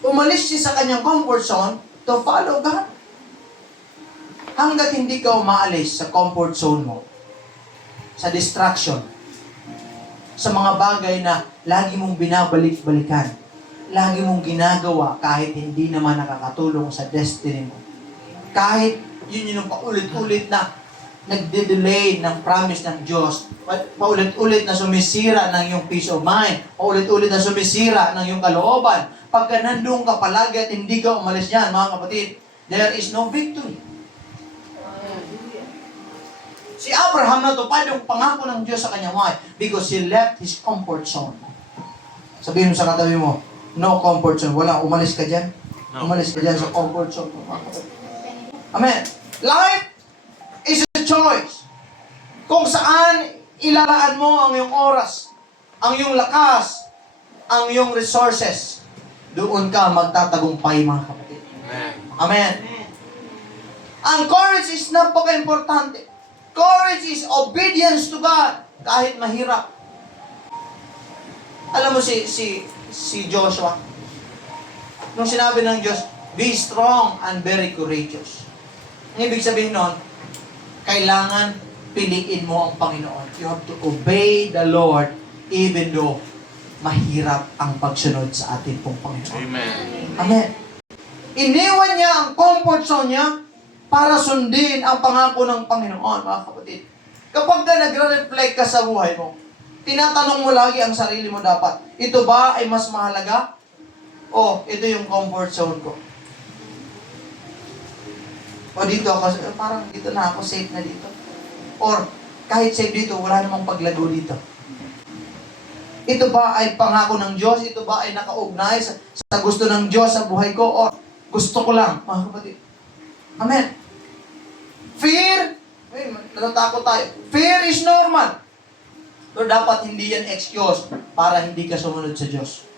Umalis siya sa kanyang comfort zone to follow God. Hanggat hindi ka umaalis sa comfort zone mo, sa distraction, sa mga bagay na lagi mong binabalik-balikan, lagi mong ginagawa kahit hindi naman nakakatulong sa destiny mo. Kahit yun yung paulit-ulit na nagde-delay ng promise ng Diyos, paulit-ulit na sumisira ng iyong peace of mind, paulit-ulit na sumisira ng iyong kalooban. Pagka nandun ka palagi at hindi ka umalis yan, mga kapatid, there is no victory. Si Abraham natupad yung pangako ng Diyos sa kanya. Why? Because he left his comfort zone. Sabihin mo sa katabi mo, no comfort zone. Wala, umalis ka dyan. No. Umalis ka dyan sa comfort zone. Amen. Life is a choice. Kung saan ilalaan mo ang iyong oras, ang iyong lakas, ang iyong resources, doon ka magtatagumpay, mga kapatid. Amen. Amen. Ang courage is napaka-importante. Courage is obedience to God. Kahit mahirap. Alam mo si Joshua, nung sinabi ng Diyos, be strong and very courageous. Ang ibig sabihin nun, kailangan piliin mo ang Panginoon. You have to obey the Lord even though mahirap ang pagsunod sa ating pong Panginoon. Amen. Amen. Iniwan niya ang comfort zone niya para sundin ang pangako ng Panginoon, mga kapatid. Kapag ka nagre-reflect ka sa buhay mo, tinatanong mo lagi ang sarili mo dapat, ito ba ay mas mahalaga? O ito yung comfort zone ko? O dito ako, parang dito na ako, safe na dito. Or kahit safe dito, wala namang paglago dito. Ito ba ay pangako ng Diyos? Ito ba ay nakaugnay sa gusto ng Diyos sa buhay ko? O gusto ko lang, mga kapatid? Amen. Fear, natatakot tayo. Fear is normal. Pero dapat hindi yan excuse para hindi ka sumunod sa Diyos.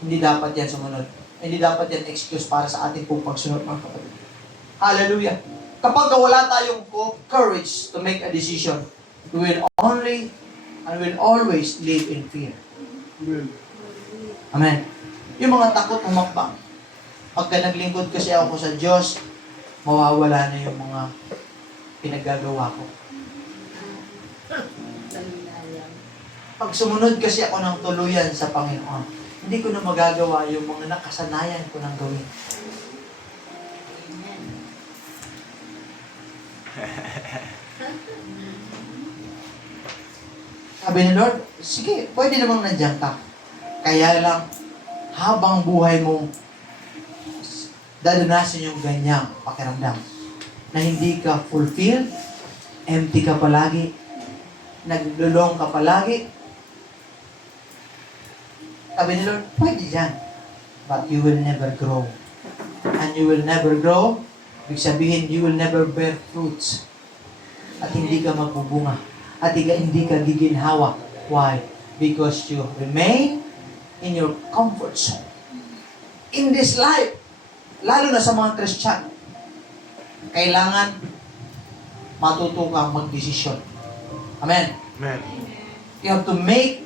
Hindi dapat yan sumunod. Hindi dapat yan excuse para sa ating pong pagsunod, mga kapatid. Hallelujah. Kapag wala tayong courage to make a decision, we will only and will always live in fear. Amen. Yung mga takot humakbang. Pagka naglingkod kasi ako sa Diyos, mawawala na yung mga pinaggagawa ko. Pag sumunod kasi ako ng tuluyan sa Panginoon, hindi ko na magagawa yung mga nakasanayan ko ng gawin. Sabi ni Lord, sige, pwede namang nandiyan ka. Kaya lang, habang buhay mo, dadanasin yung ganyang pakiramdam. Na hindi ka fulfilled, empty ka palagi, naglulong ka palagi. Sabi ni Lord, pwede yan. But you will never grow. And you will never grow, ibig sabihin, you will never bear fruits. At hindi ka magbubunga. At hindi ka giginhawa. Why? Because you remain in your comfort zone. In this life, lalo na sa mga Christian, kailangan matuto kang mag-desisyon. Amen. Amen. You have to make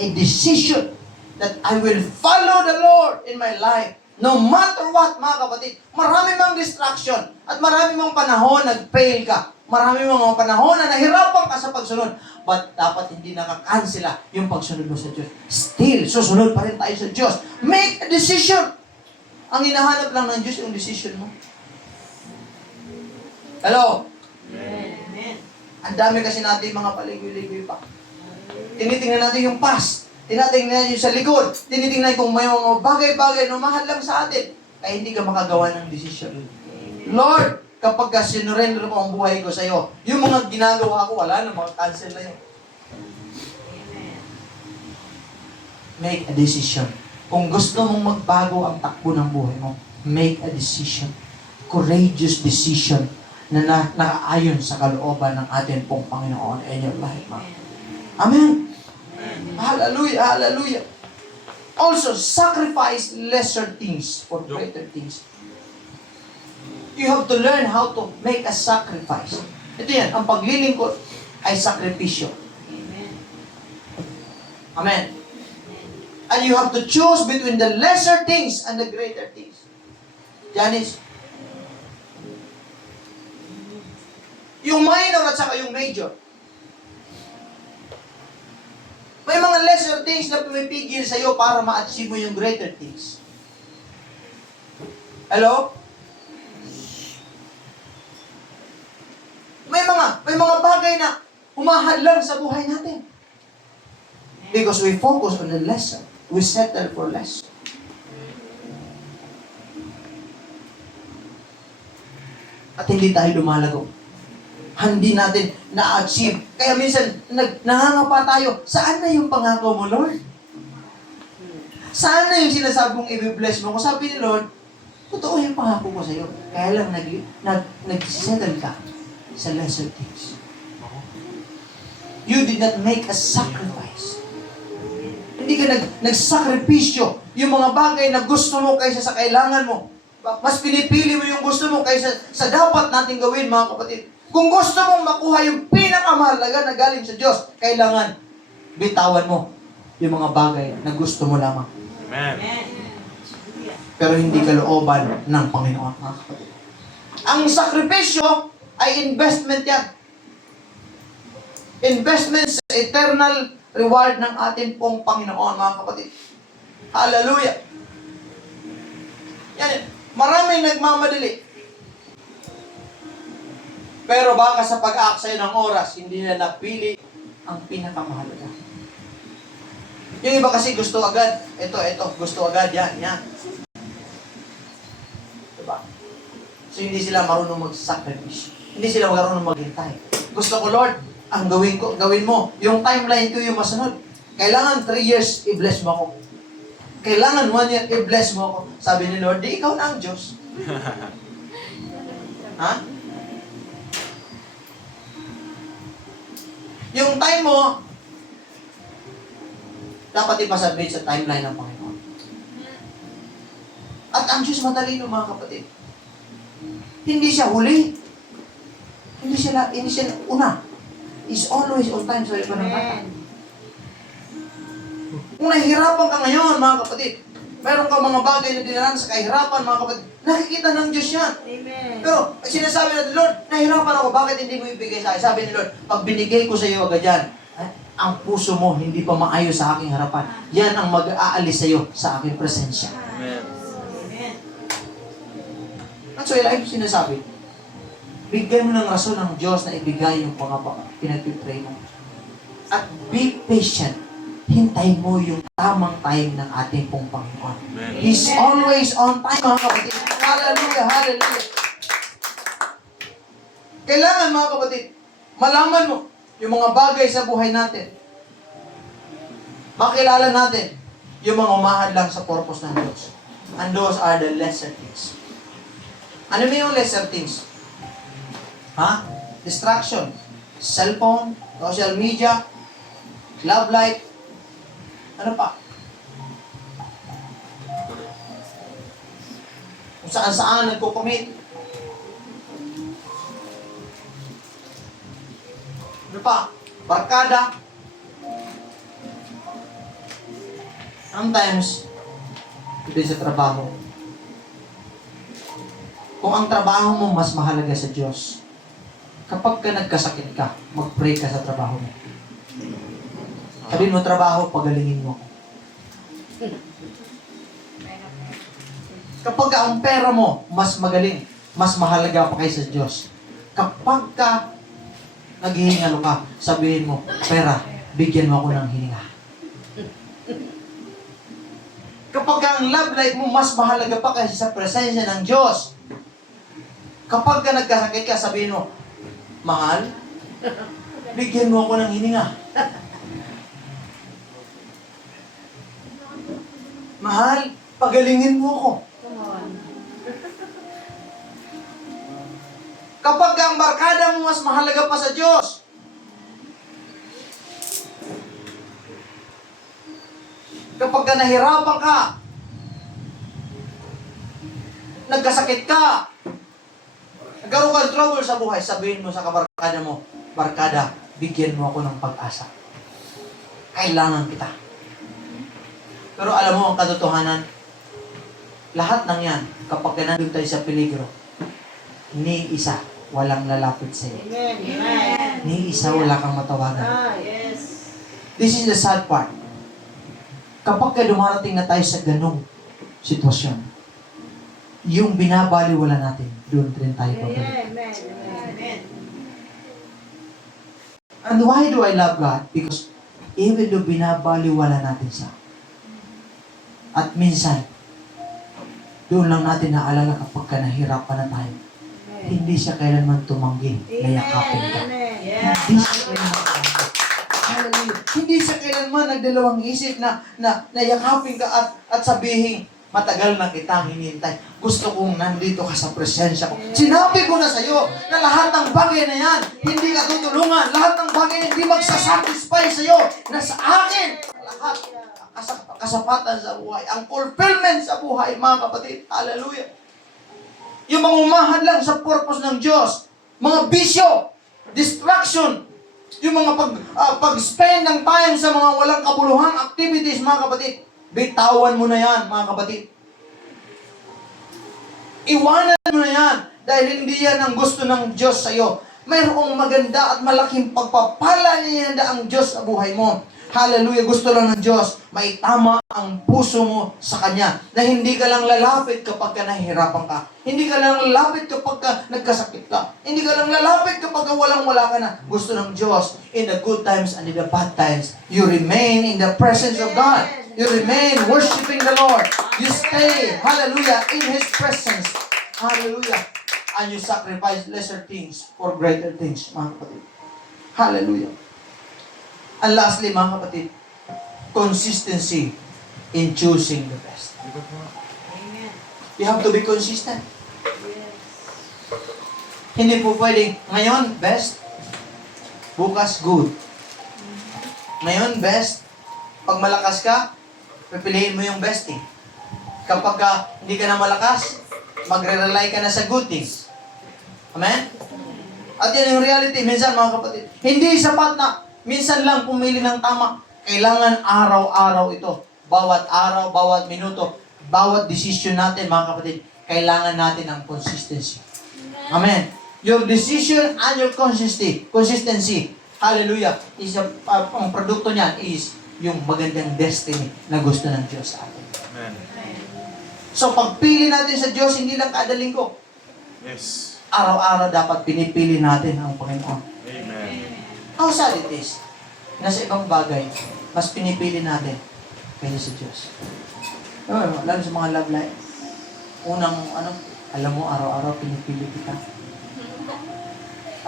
a decision that I will follow the Lord in my life. No matter what, mga kapatid. Marami mang distraction at marami mang panahon nag-fail ka. Marami mga panahon na nahirapan ka sa pagsunod. But dapat hindi nakakansela yung pagsunod mo sa Diyos. Still, susunod pa rin tayo sa Diyos. Make a decision. Ang hinahanap lang ng Diyos yung decision mo. Hello? Amen. Ang dami kasi natin mga paligoy-ligoy pa. Tinitingnan natin yung past. Tinitingnan natin yung sa likod. Tinitingnan kung may mga bagay-bagay na mahal lang sa atin. Kaya hindi ka makagawa ng decision. Lord, kapag sinurrender ko ang buhay ko sa iyo, yung mga ginagawa ko, wala na, mga cancel na yun. Make a decision. Kung gusto mong magbago ang takbo ng buhay mo, make a decision. courageous decision na nakaayon sa kalooban ng ating pong Panginoon in your life. Amen. Hallelujah, hallelujah. Also, sacrifice lesser things for greater things. You have to learn how to make a sacrifice. Ito yan, ang paglilingkod ay sakripisyo. Amen. And you have to choose between the lesser things and the greater things. Janice, yung minor at saka yung major. May mga lesser things na pumipigil sa iyo para ma-achieve mo yung greater things. Hello? May mga bagay na humahadlang sa buhay natin. Because we focus on the lesser. We settle for less. At hindi tayo lumalago. Hindi natin na-achieve. Kaya minsan, nangangapa tayo, saan na yung pangako mo, Lord? Saan na yung sinasabi mong i-bless mo? Kung sabi ni Lord, totoo yung pangako ko sa iyo. Kaya lang nag-settle ka sa lesser things. You did not make a sacrifice. Hindi ka nagsakripisyo. Yung mga bagay na gusto mo kaysa sa kailangan mo. Mas pinipili mo yung gusto mo kaysa sa dapat natin gawin, mga kapatid. Kung gusto mong makuha yung pinakamahalaga na galing sa Diyos, kailangan bitawan mo yung mga bagay na gusto mo lamang. Amen. Pero hindi kalooban ng Panginoon, mga kapatid. Ang sakripisyo ay investment yan. Investment sa eternal reward ng ating pong Panginoon, mga kapatid. Hallelujah! Yan, maraming nagmamadali. Pero baka sa pag-aaksaya ng oras, hindi na napili ang pinakamahalaga. Yung iba kasi gusto agad. Ito, gusto agad. Yan. Diba? So hindi sila marunong mag-sacrifice. Hindi sila marunong maghintay. Gusto ko, Lord, ang gawin mo. Yung timeline ko yung masunod. Kailangan 3 years, i-bless mo ako. Kailangan 1 year, i-bless mo ako. Sabi ni Lord, di ikaw na ang Diyos. Ha? Yung time mo, dapat ipasabit sa timeline ng Panginoon. At ang Diyos matalino, mga kapatid. Hindi siya huli. Hindi siya una. Is always on time sa iba ng bata. Kung nahihirapan ka ngayon, mga kapatid, meron ka mga bagay na dinaran sa kahirapan, mga kapatid, nakikita ng Diyos yan. Amen. Pero, sinasabi natin, Lord, nahirapan ako, bakit hindi mo ibigay sa akin? Sabi ni Lord, pag binigay ko sa iyo agad yan, ang puso mo hindi pa maayos sa aking harapan. Yan ang mag-aalis sa iyo sa aking presensya. Amen. That's why like sinasabi, bigyan mo ng rason ng Diyos na ibigay yung mga pinagpipray mo. At be patient. Hintay mo yung tamang time ng ating pong Panginoon. Amen. He's always on time, mga kapatid. Hallelujah, hallelujah. Kailangan, mga kapatid, malaman mo yung mga bagay sa buhay natin. Makilala natin yung mga umahadlang sa purpose ng Diyos. And those are the lesser things. Ano ba yung lesser things? Ha? Distraction. Cellphone, social media, love life. Ano pa? Kung saan-saan nagko-commit. Ano pa? Barkada. Sometimes, ito sa trabaho. Kung ang trabaho mo mas mahalaga sa Diyos, kapag ka nagkasakit ka, mag-pray ka sa trabaho mo. Sabihin mo, trabaho, pagalingin mo. Kapag ka ang pera mo, mas magaling, mas mahalaga pa kaysa Diyos. Kapag ka naghihingalo ka, sabihin mo, pera, bigyan mo ako ng hininga. Kapag ka ang love life mo, mas mahalaga pa kaysa sa presensya ng Diyos. Kapag ka nagkasakit ka, sabihin mo, mahal, bigyan mo ako ng hininga. Mahal, pagalingin mo ako. Kapag ang barkada mo mas mahalaga pa sa Diyos. Kapag ka nahirapan ka, nagkasakit ka, nagkaroon ka ng trouble sa buhay, sabihin mo sa kabarkada mo, barkada, bigyan mo ako ng pag-asa. Kailangan kita. Pero alam mo ang katotohanan, lahat ng yan, kapag nandun tayo sa peligro, ni isa, walang lalapit sa iyo. Amen. Ni isa, wala kang matawagan. Yes. This is the sad part. Kapag ka dumarating na tayo sa ganong sitwasyon, yung binabaliwala natin, doon rin tayo babalik. Amen. Amen. And why do I love God? Because even though binabaliwala natin siya, at minsan, doon lang natin naalala kapag ka nahirapan na tayo, hindi siya kailanman tumanggi na yakapin ka. Hindi siya kailanman tumanggi. Hallelujah. Hindi siya kailanman nagdalawang isip na yakapin ka at sabihin, matagal na kitang hinihintay. Gusto kong nandito ka sa presensya ko. Sinabi ko na sa iyo na lahat ng bagay na yan, hindi ka tutulungan. Lahat ng bagay hindi magsasatisfy sa iyo. Na sa akin, lahat kasapatan sa buhay. Ang fulfillment sa buhay, mga kapatid. Hallelujah. Yung mga umahad lang sa purpose ng Diyos. Mga bisyo, distraction, yung mga pag-spend ng time sa mga walang kabuluhang activities, mga kapatid. Bitawan mo na yan, mga kapatid. Iwanan mo na yan dahil hindi yan ang gusto ng Diyos sa iyo. Mayroong maganda at malaking pagpapala niya ang Diyos sa buhay mo. Hallelujah. Gusto lang ng Diyos, maitama ang puso mo sa Kanya. Na hindi ka lang lalapit kapag ka nahihirapan ka. Hindi ka lang lalapit kapag ka nagkasakit ka. Hindi ka lang lalapit kapag ka walang-wala ka na. Gusto ng Diyos, in the good times and in the bad times, you remain in the presence of God. You remain worshiping the Lord. You stay, hallelujah, in His presence. Hallelujah. And you sacrifice lesser things for greater things, mga kapatid. Hallelujah. And lastly, mga kapatid, consistency in choosing the best. Amen. You have to be consistent. Yes. Hindi po pwedeng, ngayon, best, bukas, good. Ngayon, best, pag malakas ka, pipiliin mo yung best thing. Kapag hindi ka na malakas, magre-rely ka na sa good things. Amen? At yan yung reality, minsan mga kapatid, hindi sapat na minsan lang pumili ng tama. Kailangan araw-araw ito. Bawat araw, bawat minuto, bawat decision natin, mga kapatid, kailangan natin ng consistency. Amen. Your decision and your consistency, hallelujah, is ang produkto niyan is yung magandang destiny na gusto ng Diyos sa atin. Amen. So, pagpili natin sa Diyos, hindi lang kada linggo. Yes. Araw-araw dapat pinipili natin ang Panginoon. Amen. How sad it is. Nasa ibang bagay, mas pinipili natin kaysa sa Diyos. Lalo sa mga love life. Unang, alam mo, araw-araw pinipili kita.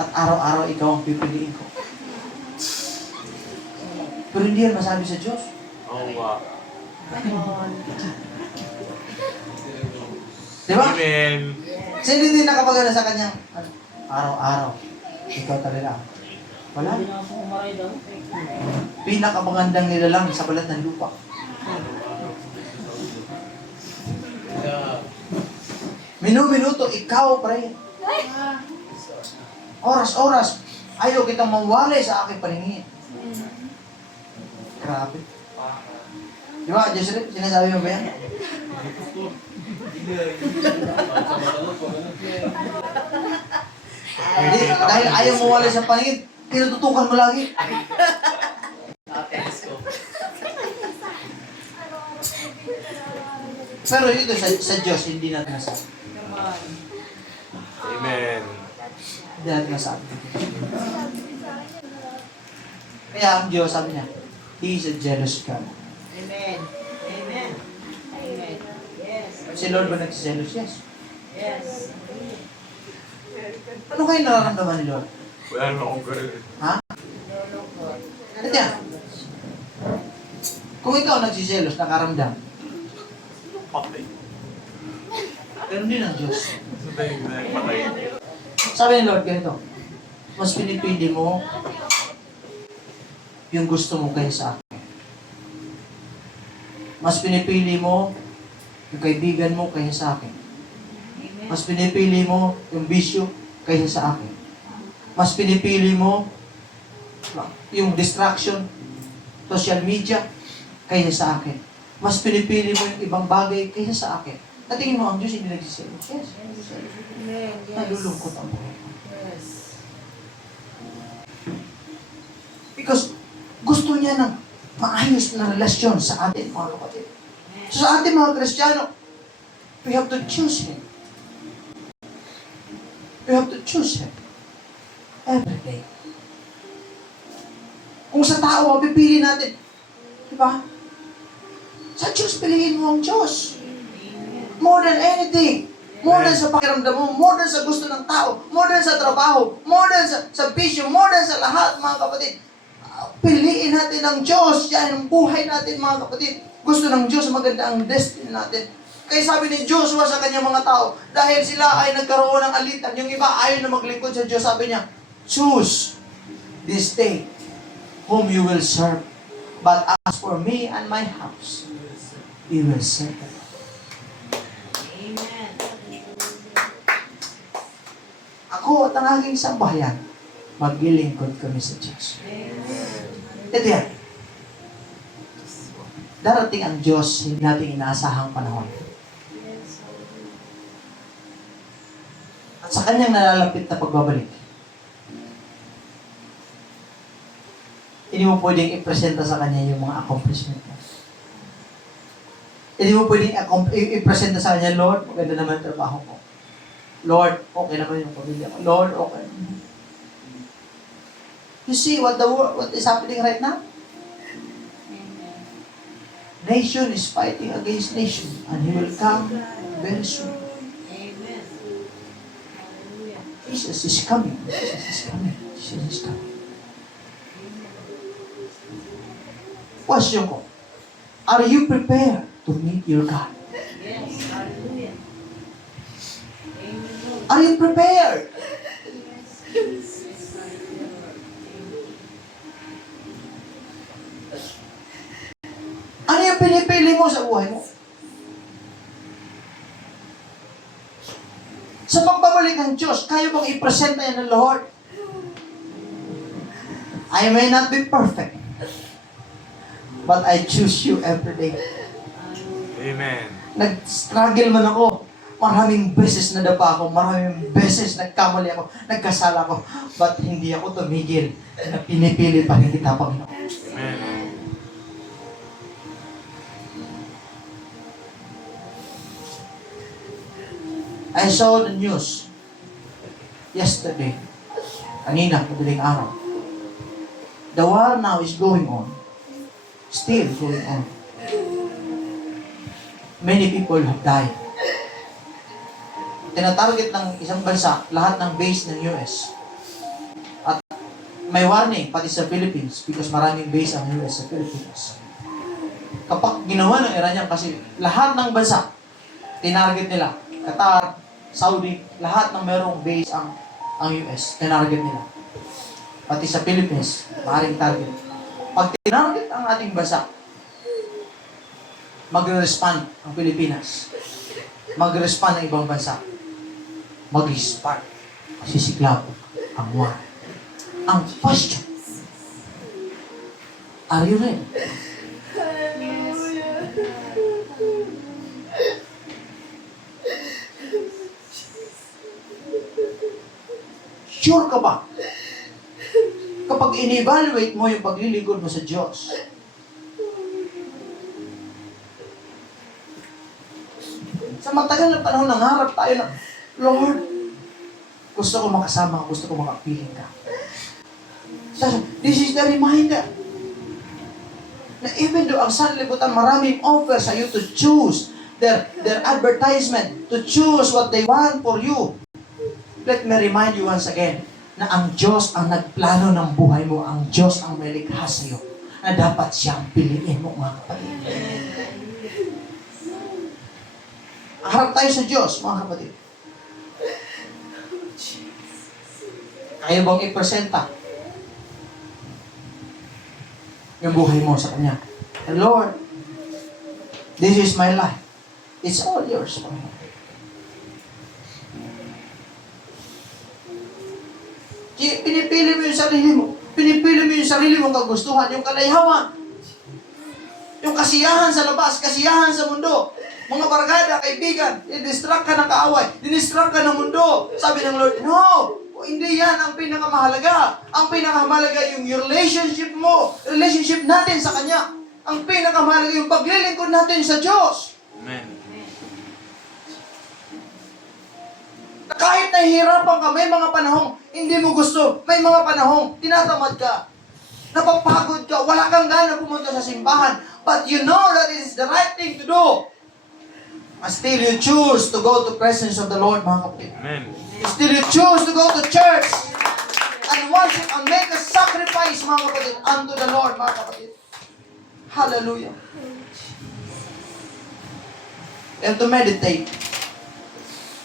At araw-araw ikaw ang pipiliin ko. Pero hindi yan masabi sa Diyos. Oh, wow. Di ba? Amen. Sino hindi nakapagana sa kanyang araw-araw? Ikaw talaga. Wala. Pinakamagandang nilalang sa balat ng lupa. Minuto, ikaw, pre. Oras-oras. Ayaw kitang mawalay sa aking paningin. Grabe. Di ba, Joseph, sinasabi mo ba yan? Dahil ayaw mawalay sa paningin, tinututukan mo lagi. Pero ito sa Diyos, hindi natin nasabi. Amen. Hindi natin nasabi. Kaya ang Diyos, sabi niya, He is a jealous God. Amen. Amen. Amen. Yes. Si Lord ba nagsiselos? Yes. Yes. Ano kayo nararamdaman ni Lord? Wala naman akong gano'n. Ha? At yan. Kung ikaw nagsiselos, nakaramdam, Patay. pero hindi ng Diyos. Patay. Patay. Sabi ni Lord ganito, mas pinipili mo yung gusto mo kaysa akin. Mas pinipili mo yung kaibigan mo kaysa sa akin. Mas pinipili mo yung bisyo kaysa sa akin. Mas pinipili mo yung distraction, social media, kaysa sa akin. Mas pinipili mo yung ibang bagay kaysa sa akin. Natingin mo ang Diyos, hindi nagsiselo. Yes. Nalulungkot ang buhay. Because gusto niya ng maayos na relasyon sa atin, mga kapatid. So sa ating mga Kristiyano, we have to choose Him. We have to choose Him every day. Kung sa tao, mapipili natin. Diba? Sa Diyos, piliin mo ang Diyos. More than anything. More than sa pakiramdam mo, more than sa gusto ng tao, more than sa trabaho, more than sa bisyo, more than sa lahat, mga kapatid. Piliin natin ang Diyos. Yan ang buhay natin, mga kapatid. Gusto ng Diyos, maganda ang destiny natin. Kaya sabi ni Joshua sa kanyang mga tao, dahil sila ay nagkaroon ng alitan, yung iba ayaw na maglingkod sa Diyos, sabi niya, choose this day whom you will serve. But as for me and my house, we will serve the Lord. Amen. Ako at ang aking sambahayan, maglilingkod kami sa Diyos. Ito yan. Darating ang Diyos, hindi natin inaasahang panahon. At sa kanyang nalalapit na pagbabalik, hindi mo pwedeng ipresenta sa kanya yung mga accomplishment mo. Hindi mo pwedeng ipresenta sa kanya, Lord, maganda naman ang trabaho ko. Lord, okay naman yung pamilya ko. Lord, okay. You see what is happening right now? Nation is fighting against nation, and He will come very soon. Amen. Hallelujah. Jesus is coming. Jesus is coming. Jesus is coming. Question ko, are you prepared to meet your God? Yes. Hallelujah. Amen. Lord. Are you prepared? Ano yung pinipili mo sa buhay mo? Sa pagbabalik ng Diyos, kaya bang i-present na yan ng Lord? I may not be perfect, but I choose you every day. Amen. Nag-struggle man ako. Maraming beses nadapa ako. Maraming beses nagkamali ako. Nagkasala ako. But hindi ako tumigil. Na pinipili pa rin kita, Panginoon. Amen. I saw the news yesterday. Kanina, madaling araw. The war now is going on. Still going on. Many people have died. Tinatarget ng isang bansa, lahat ng base ng US. At may warning, pati sa Philippines, because maraming base ang US sa Philippines. Kapag ginawa ng Iranian, kasi lahat ng bansa, tinarget nila. Qatar, Saudi, lahat ng merong base ang US, tinarget nila. Pati sa Philippines, maaaring target. Pag tinarget ang ating bansa, magre-respond ang Pilipinas. Magre-respond ang ibang bansa. Mag-start. Sisiklab ang war. Ang question, are you ready? Sure ka ba? Kapag in-evaluate mo yung paglilingkod mo sa Diyos, sa matagal na panahon, nangarap tayo na, Lord, gusto ko makasama ka, gusto ko makapiling ka. So, this is the reminder na even though ang sanlibutan maraming offer sa you to choose their advertisement, to choose what they want for you, let me remind you once again na ang Diyos ang nagplano ng buhay mo, ang Diyos ang may likha sa iyo, na dapat siyang piliin mo, mga kapatid. Harap tayo sa Diyos, mga kapatid. Kaya bang ipresenta yung buhay mo sa Kanya? And Lord, this is my life. It's all yours, Panginoon. Pinipili mo yung sarili mo. Pinipili mo yung sarili mong kagustuhan, yung kalayhawan. Yung kasiyahan sa labas, kasiyahan sa mundo. Mga barkada, kaibigan, didistract ka ng kaaway, didistract ka ng mundo. Sabi ng Lord, no! Hindi yan ang pinakamahalaga. Ang pinakamahalaga yung relationship mo, relationship natin sa Kanya. Ang pinakamahalaga yung paglilingkod natin sa Diyos. Amen. Kahit nahihirapan ka, may mga panahong hindi mo gusto, may mga panahong tinatamad ka, napapagod ka, wala kang gana pumunta sa simbahan, but you know that it is the right thing to do. Still you choose to go to the presence of the Lord, mga kapatid. Amen. Still you choose to go to church and worship and make a sacrifice, mga kapatid, unto the Lord, mga kapatid. Hallelujah. And to meditate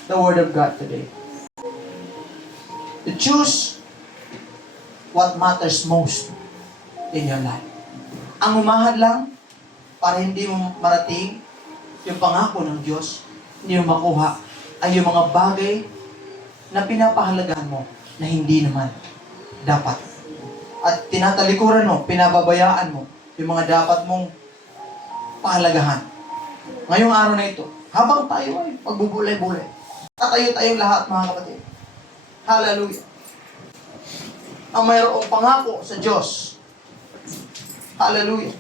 the Word of God today. To choose what matters most in your life. Ang umahad lang para hindi mo marating yung pangako ng Diyos, hindi mo makuha ay yung mga bagay na pinapahalagahan mo na hindi naman dapat. At tinatalikuran mo, pinababayaan mo yung mga dapat mong pahalagahan. Ngayong araw na ito, habang tayo ay pagbubulay-bulay, tatayo tayong lahat, mga kapatid. Hallelujah. Ang mayroong pangako sa Diyos. Hallelujah.